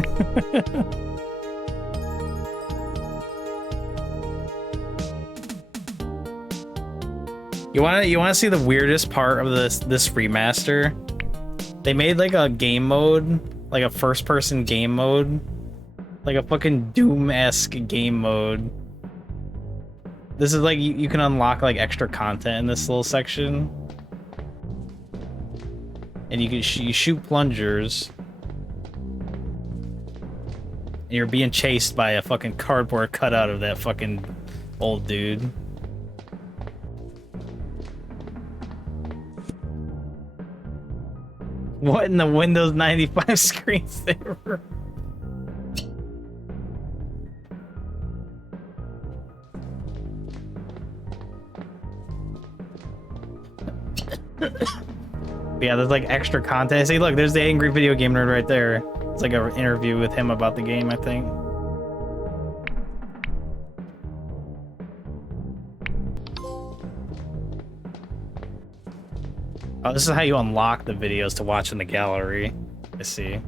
You wanna see the weirdest part of this remaster? They made like a game mode, like a first-person game mode, like a fucking Doom-esque game mode. This is like you can unlock like extra content in this little section, and you can you shoot plungers. And you're being chased by a fucking cardboard cutout of that fucking old dude. What in the Windows 95 screensaver? Yeah, there's like extra content. See, look, there's the angry video game nerd right there. It's like an interview with him about the game, I think. Oh, this is how you unlock the videos to watch in the gallery. I see.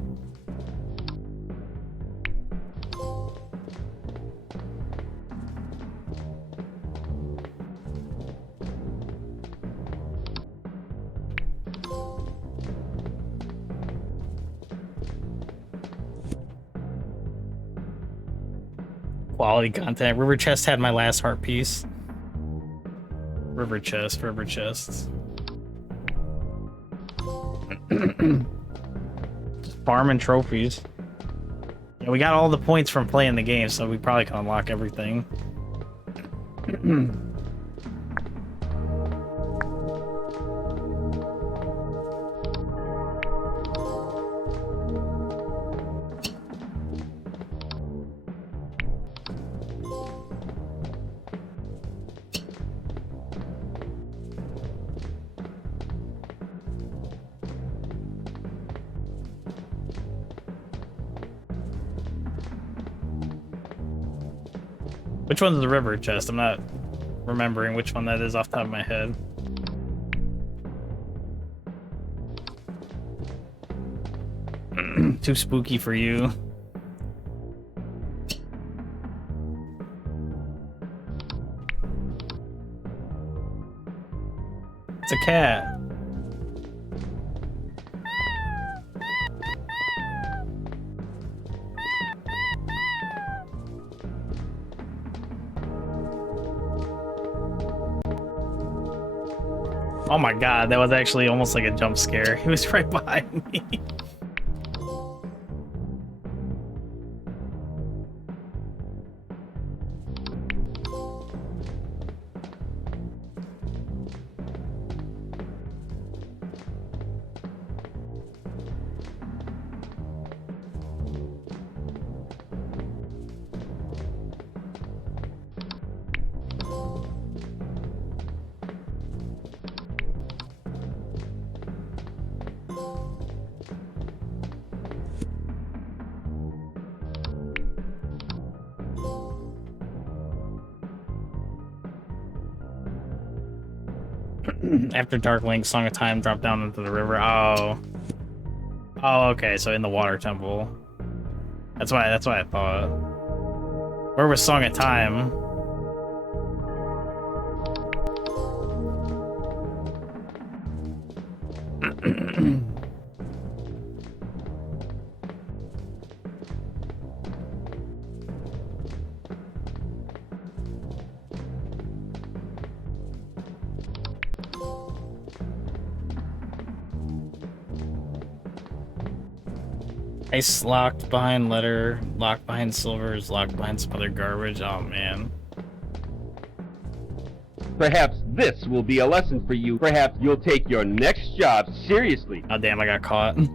Quality content. River Chest had my last heart piece. River Chest, River Chests. Just farming trophies. Yeah, we got all the points from playing the game, so we probably can unlock everything. Which one's the river chest? I'm not remembering which one that is off the top of my head. Too spooky for you. It's a cat. Oh my god, that was actually almost like a jump scare. He was right behind me. After Dark Link, Song of Time dropped down into the river. Oh. Oh, okay, so in the water temple. That's why I thought. Where was Song of Time? Ice locked behind letter, locked behind silvers, locked behind some other garbage. Oh man. Perhaps this will be a lesson for you. Perhaps you'll take your next job seriously. Oh damn, I got caught. The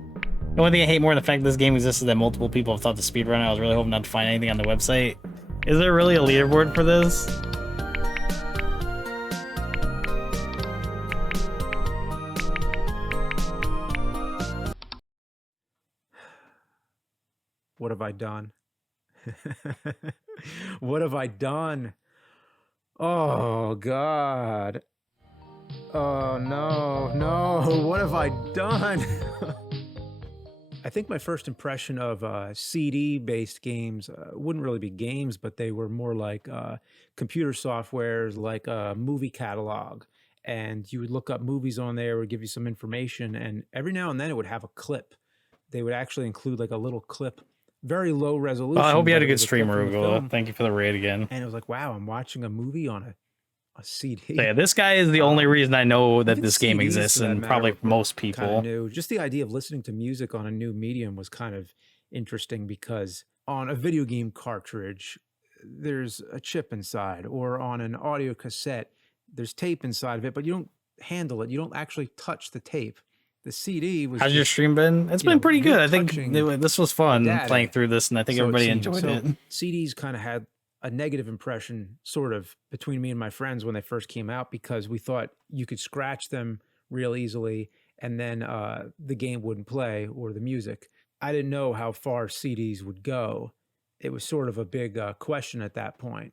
only thing I hate more than the fact that this game exists is that multiple people have thought to speedrun it. I was really hoping not to find anything on the website. Is there really a leaderboard for this? What have I done? What have I done? Oh, God. Oh, no. What have I done? I think my first impression of CD-based games wouldn't really be games, but they were more like computer softwares, like a movie catalog. And you would look up movies on there, would give you some information, and every now and then it would have a clip. They would actually include like a little clip, very low resolution. Well, I hope you had but a it good was stream, clip from the Arugula. film. Thank you for the raid again. And it was like, wow, I'm watching a movie on a CD. So yeah, this guy is the only reason I know that Even this game CDs, exists, for that and matter, probably were for most kind people. of new. Just the idea of listening to music on a new medium was kind of interesting, because on a video game cartridge, there's a chip inside, or on an audio cassette, there's tape inside of it, but you don't handle it. You don't actually touch the tape. The CD was. How's your just, stream been? It's you been know, pretty you're good. I think touching this was fun data, playing through this, and I think so it everybody seemed. enjoyed So it. CDs kind of had a negative impression, sort of, between me and my friends when they first came out, because we thought you could scratch them real easily and then the game wouldn't play, or the music. I didn't know how far CDs would go. It was sort of a big question at that point.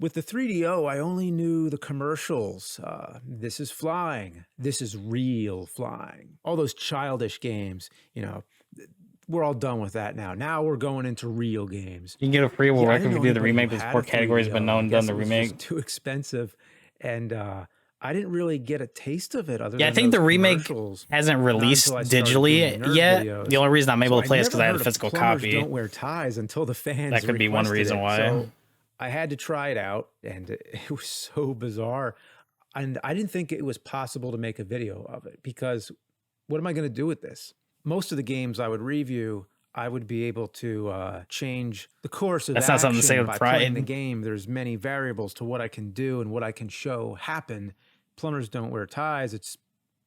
With the 3DO, I only knew the commercials. This is flying. This is real flying. All those childish games, you know, we're all done with that now. Now we're going into real games. You can get a free will I record didn't if know you do the anybody remake. who There's had four a categories, 3DO. but no I one done guess the it was remake. just too expensive, and I didn't really get a taste of it. Other Yeah, I than think the those remake commercials. hasn't Not released until I started doing digitally nerd yet. videos. The only reason I'm able So to play I is because I never had a heard of physical Plumbers copy. Don't wear ties until the fans. That could be one requested reason it. why. So I had to try it out, and it was so bizarre. And I didn't think it was possible to make a video of it, because what am I going to do with this? Most of the games I would review, I would be able to change the course of That's action not something to say with by playing the pride. game. There's many variables to what I can do and what I can show happen. Plumbers Don't Wear Ties, it's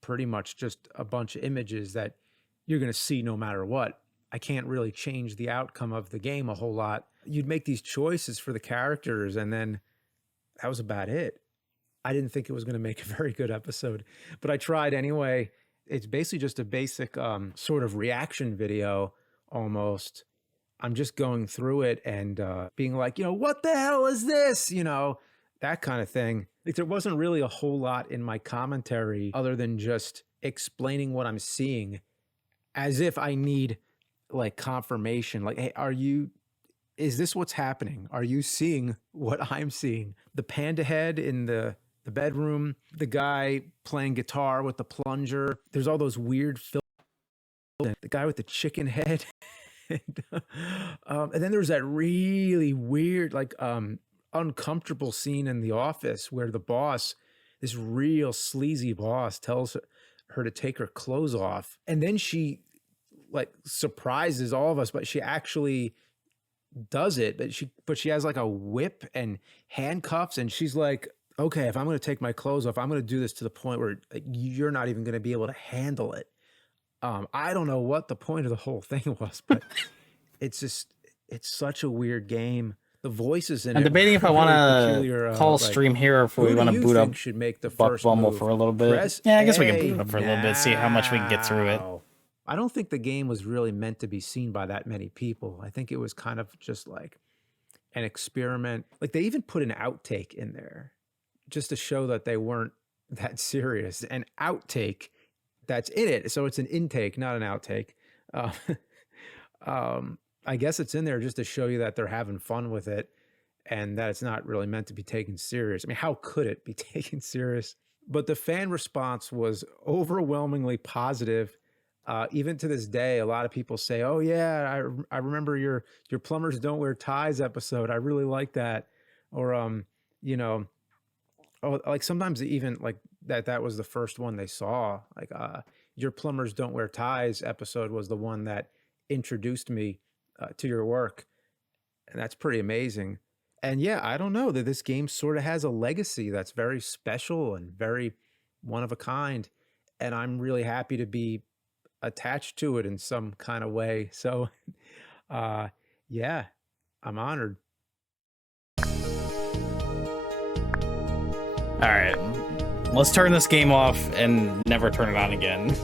pretty much just a bunch of images that you're going to see no matter what. I can't really change the outcome of the game a whole lot. You'd make these choices for the characters, and then that was about it. I didn't think it was going to make a very good episode, but I tried anyway. It's basically just a basic sort of reaction video almost. I'm just going through it and being like, you know, what the hell is this? You know, that kind of thing. Like, there wasn't really a whole lot in my commentary other than just explaining what I'm seeing, as if I need like confirmation. Like, hey, is this what's happening? Are you seeing what I'm seeing? The panda head in the bedroom, the guy playing guitar with the plunger. There's all those weird the guy with the chicken head. And then there's that really weird, like uncomfortable scene in the office where the boss, this real sleazy boss, tells her to take her clothes off. And then she like surprises all of us, but she actually does it. But she has like a whip and handcuffs, and she's like, okay, if I'm going to take my clothes off, I'm going to do this to the point where you're not even going to be able to handle it. I don't know what the point of the whole thing was, but it's such a weird game. The voices in it. I'm debating if I want really to call stream here, or if we want to boot up should make the Buck first Bumble move? for a little bit. Press Yeah, I guess we can A boot it up for a little bit, see how much we can get through it. now. I don't think the game was really meant to be seen by that many people. I think it was kind of just like an experiment. Like, they even put an outtake in there just to show that they weren't that serious. An outtake that's in it. So it's an intake, not an outtake. I guess it's in there just to show you that they're having fun with it and that it's not really meant to be taken serious. I mean, how could it be taken serious? But the fan response was overwhelmingly positive. Even to this day, a lot of people say, oh yeah, I remember your Plumbers Don't Wear Ties episode. I really like that. Or, you know, like sometimes even like that was the first one they saw. Like your Plumbers Don't Wear Ties episode was the one that introduced me to your work. And that's pretty amazing. And yeah, I don't know, that this game sort of has a legacy that's very special and very one of a kind. And I'm really happy to be attached to it in some kind of way. So yeah, I'm honored. All right, let's turn this game off and never turn it on again.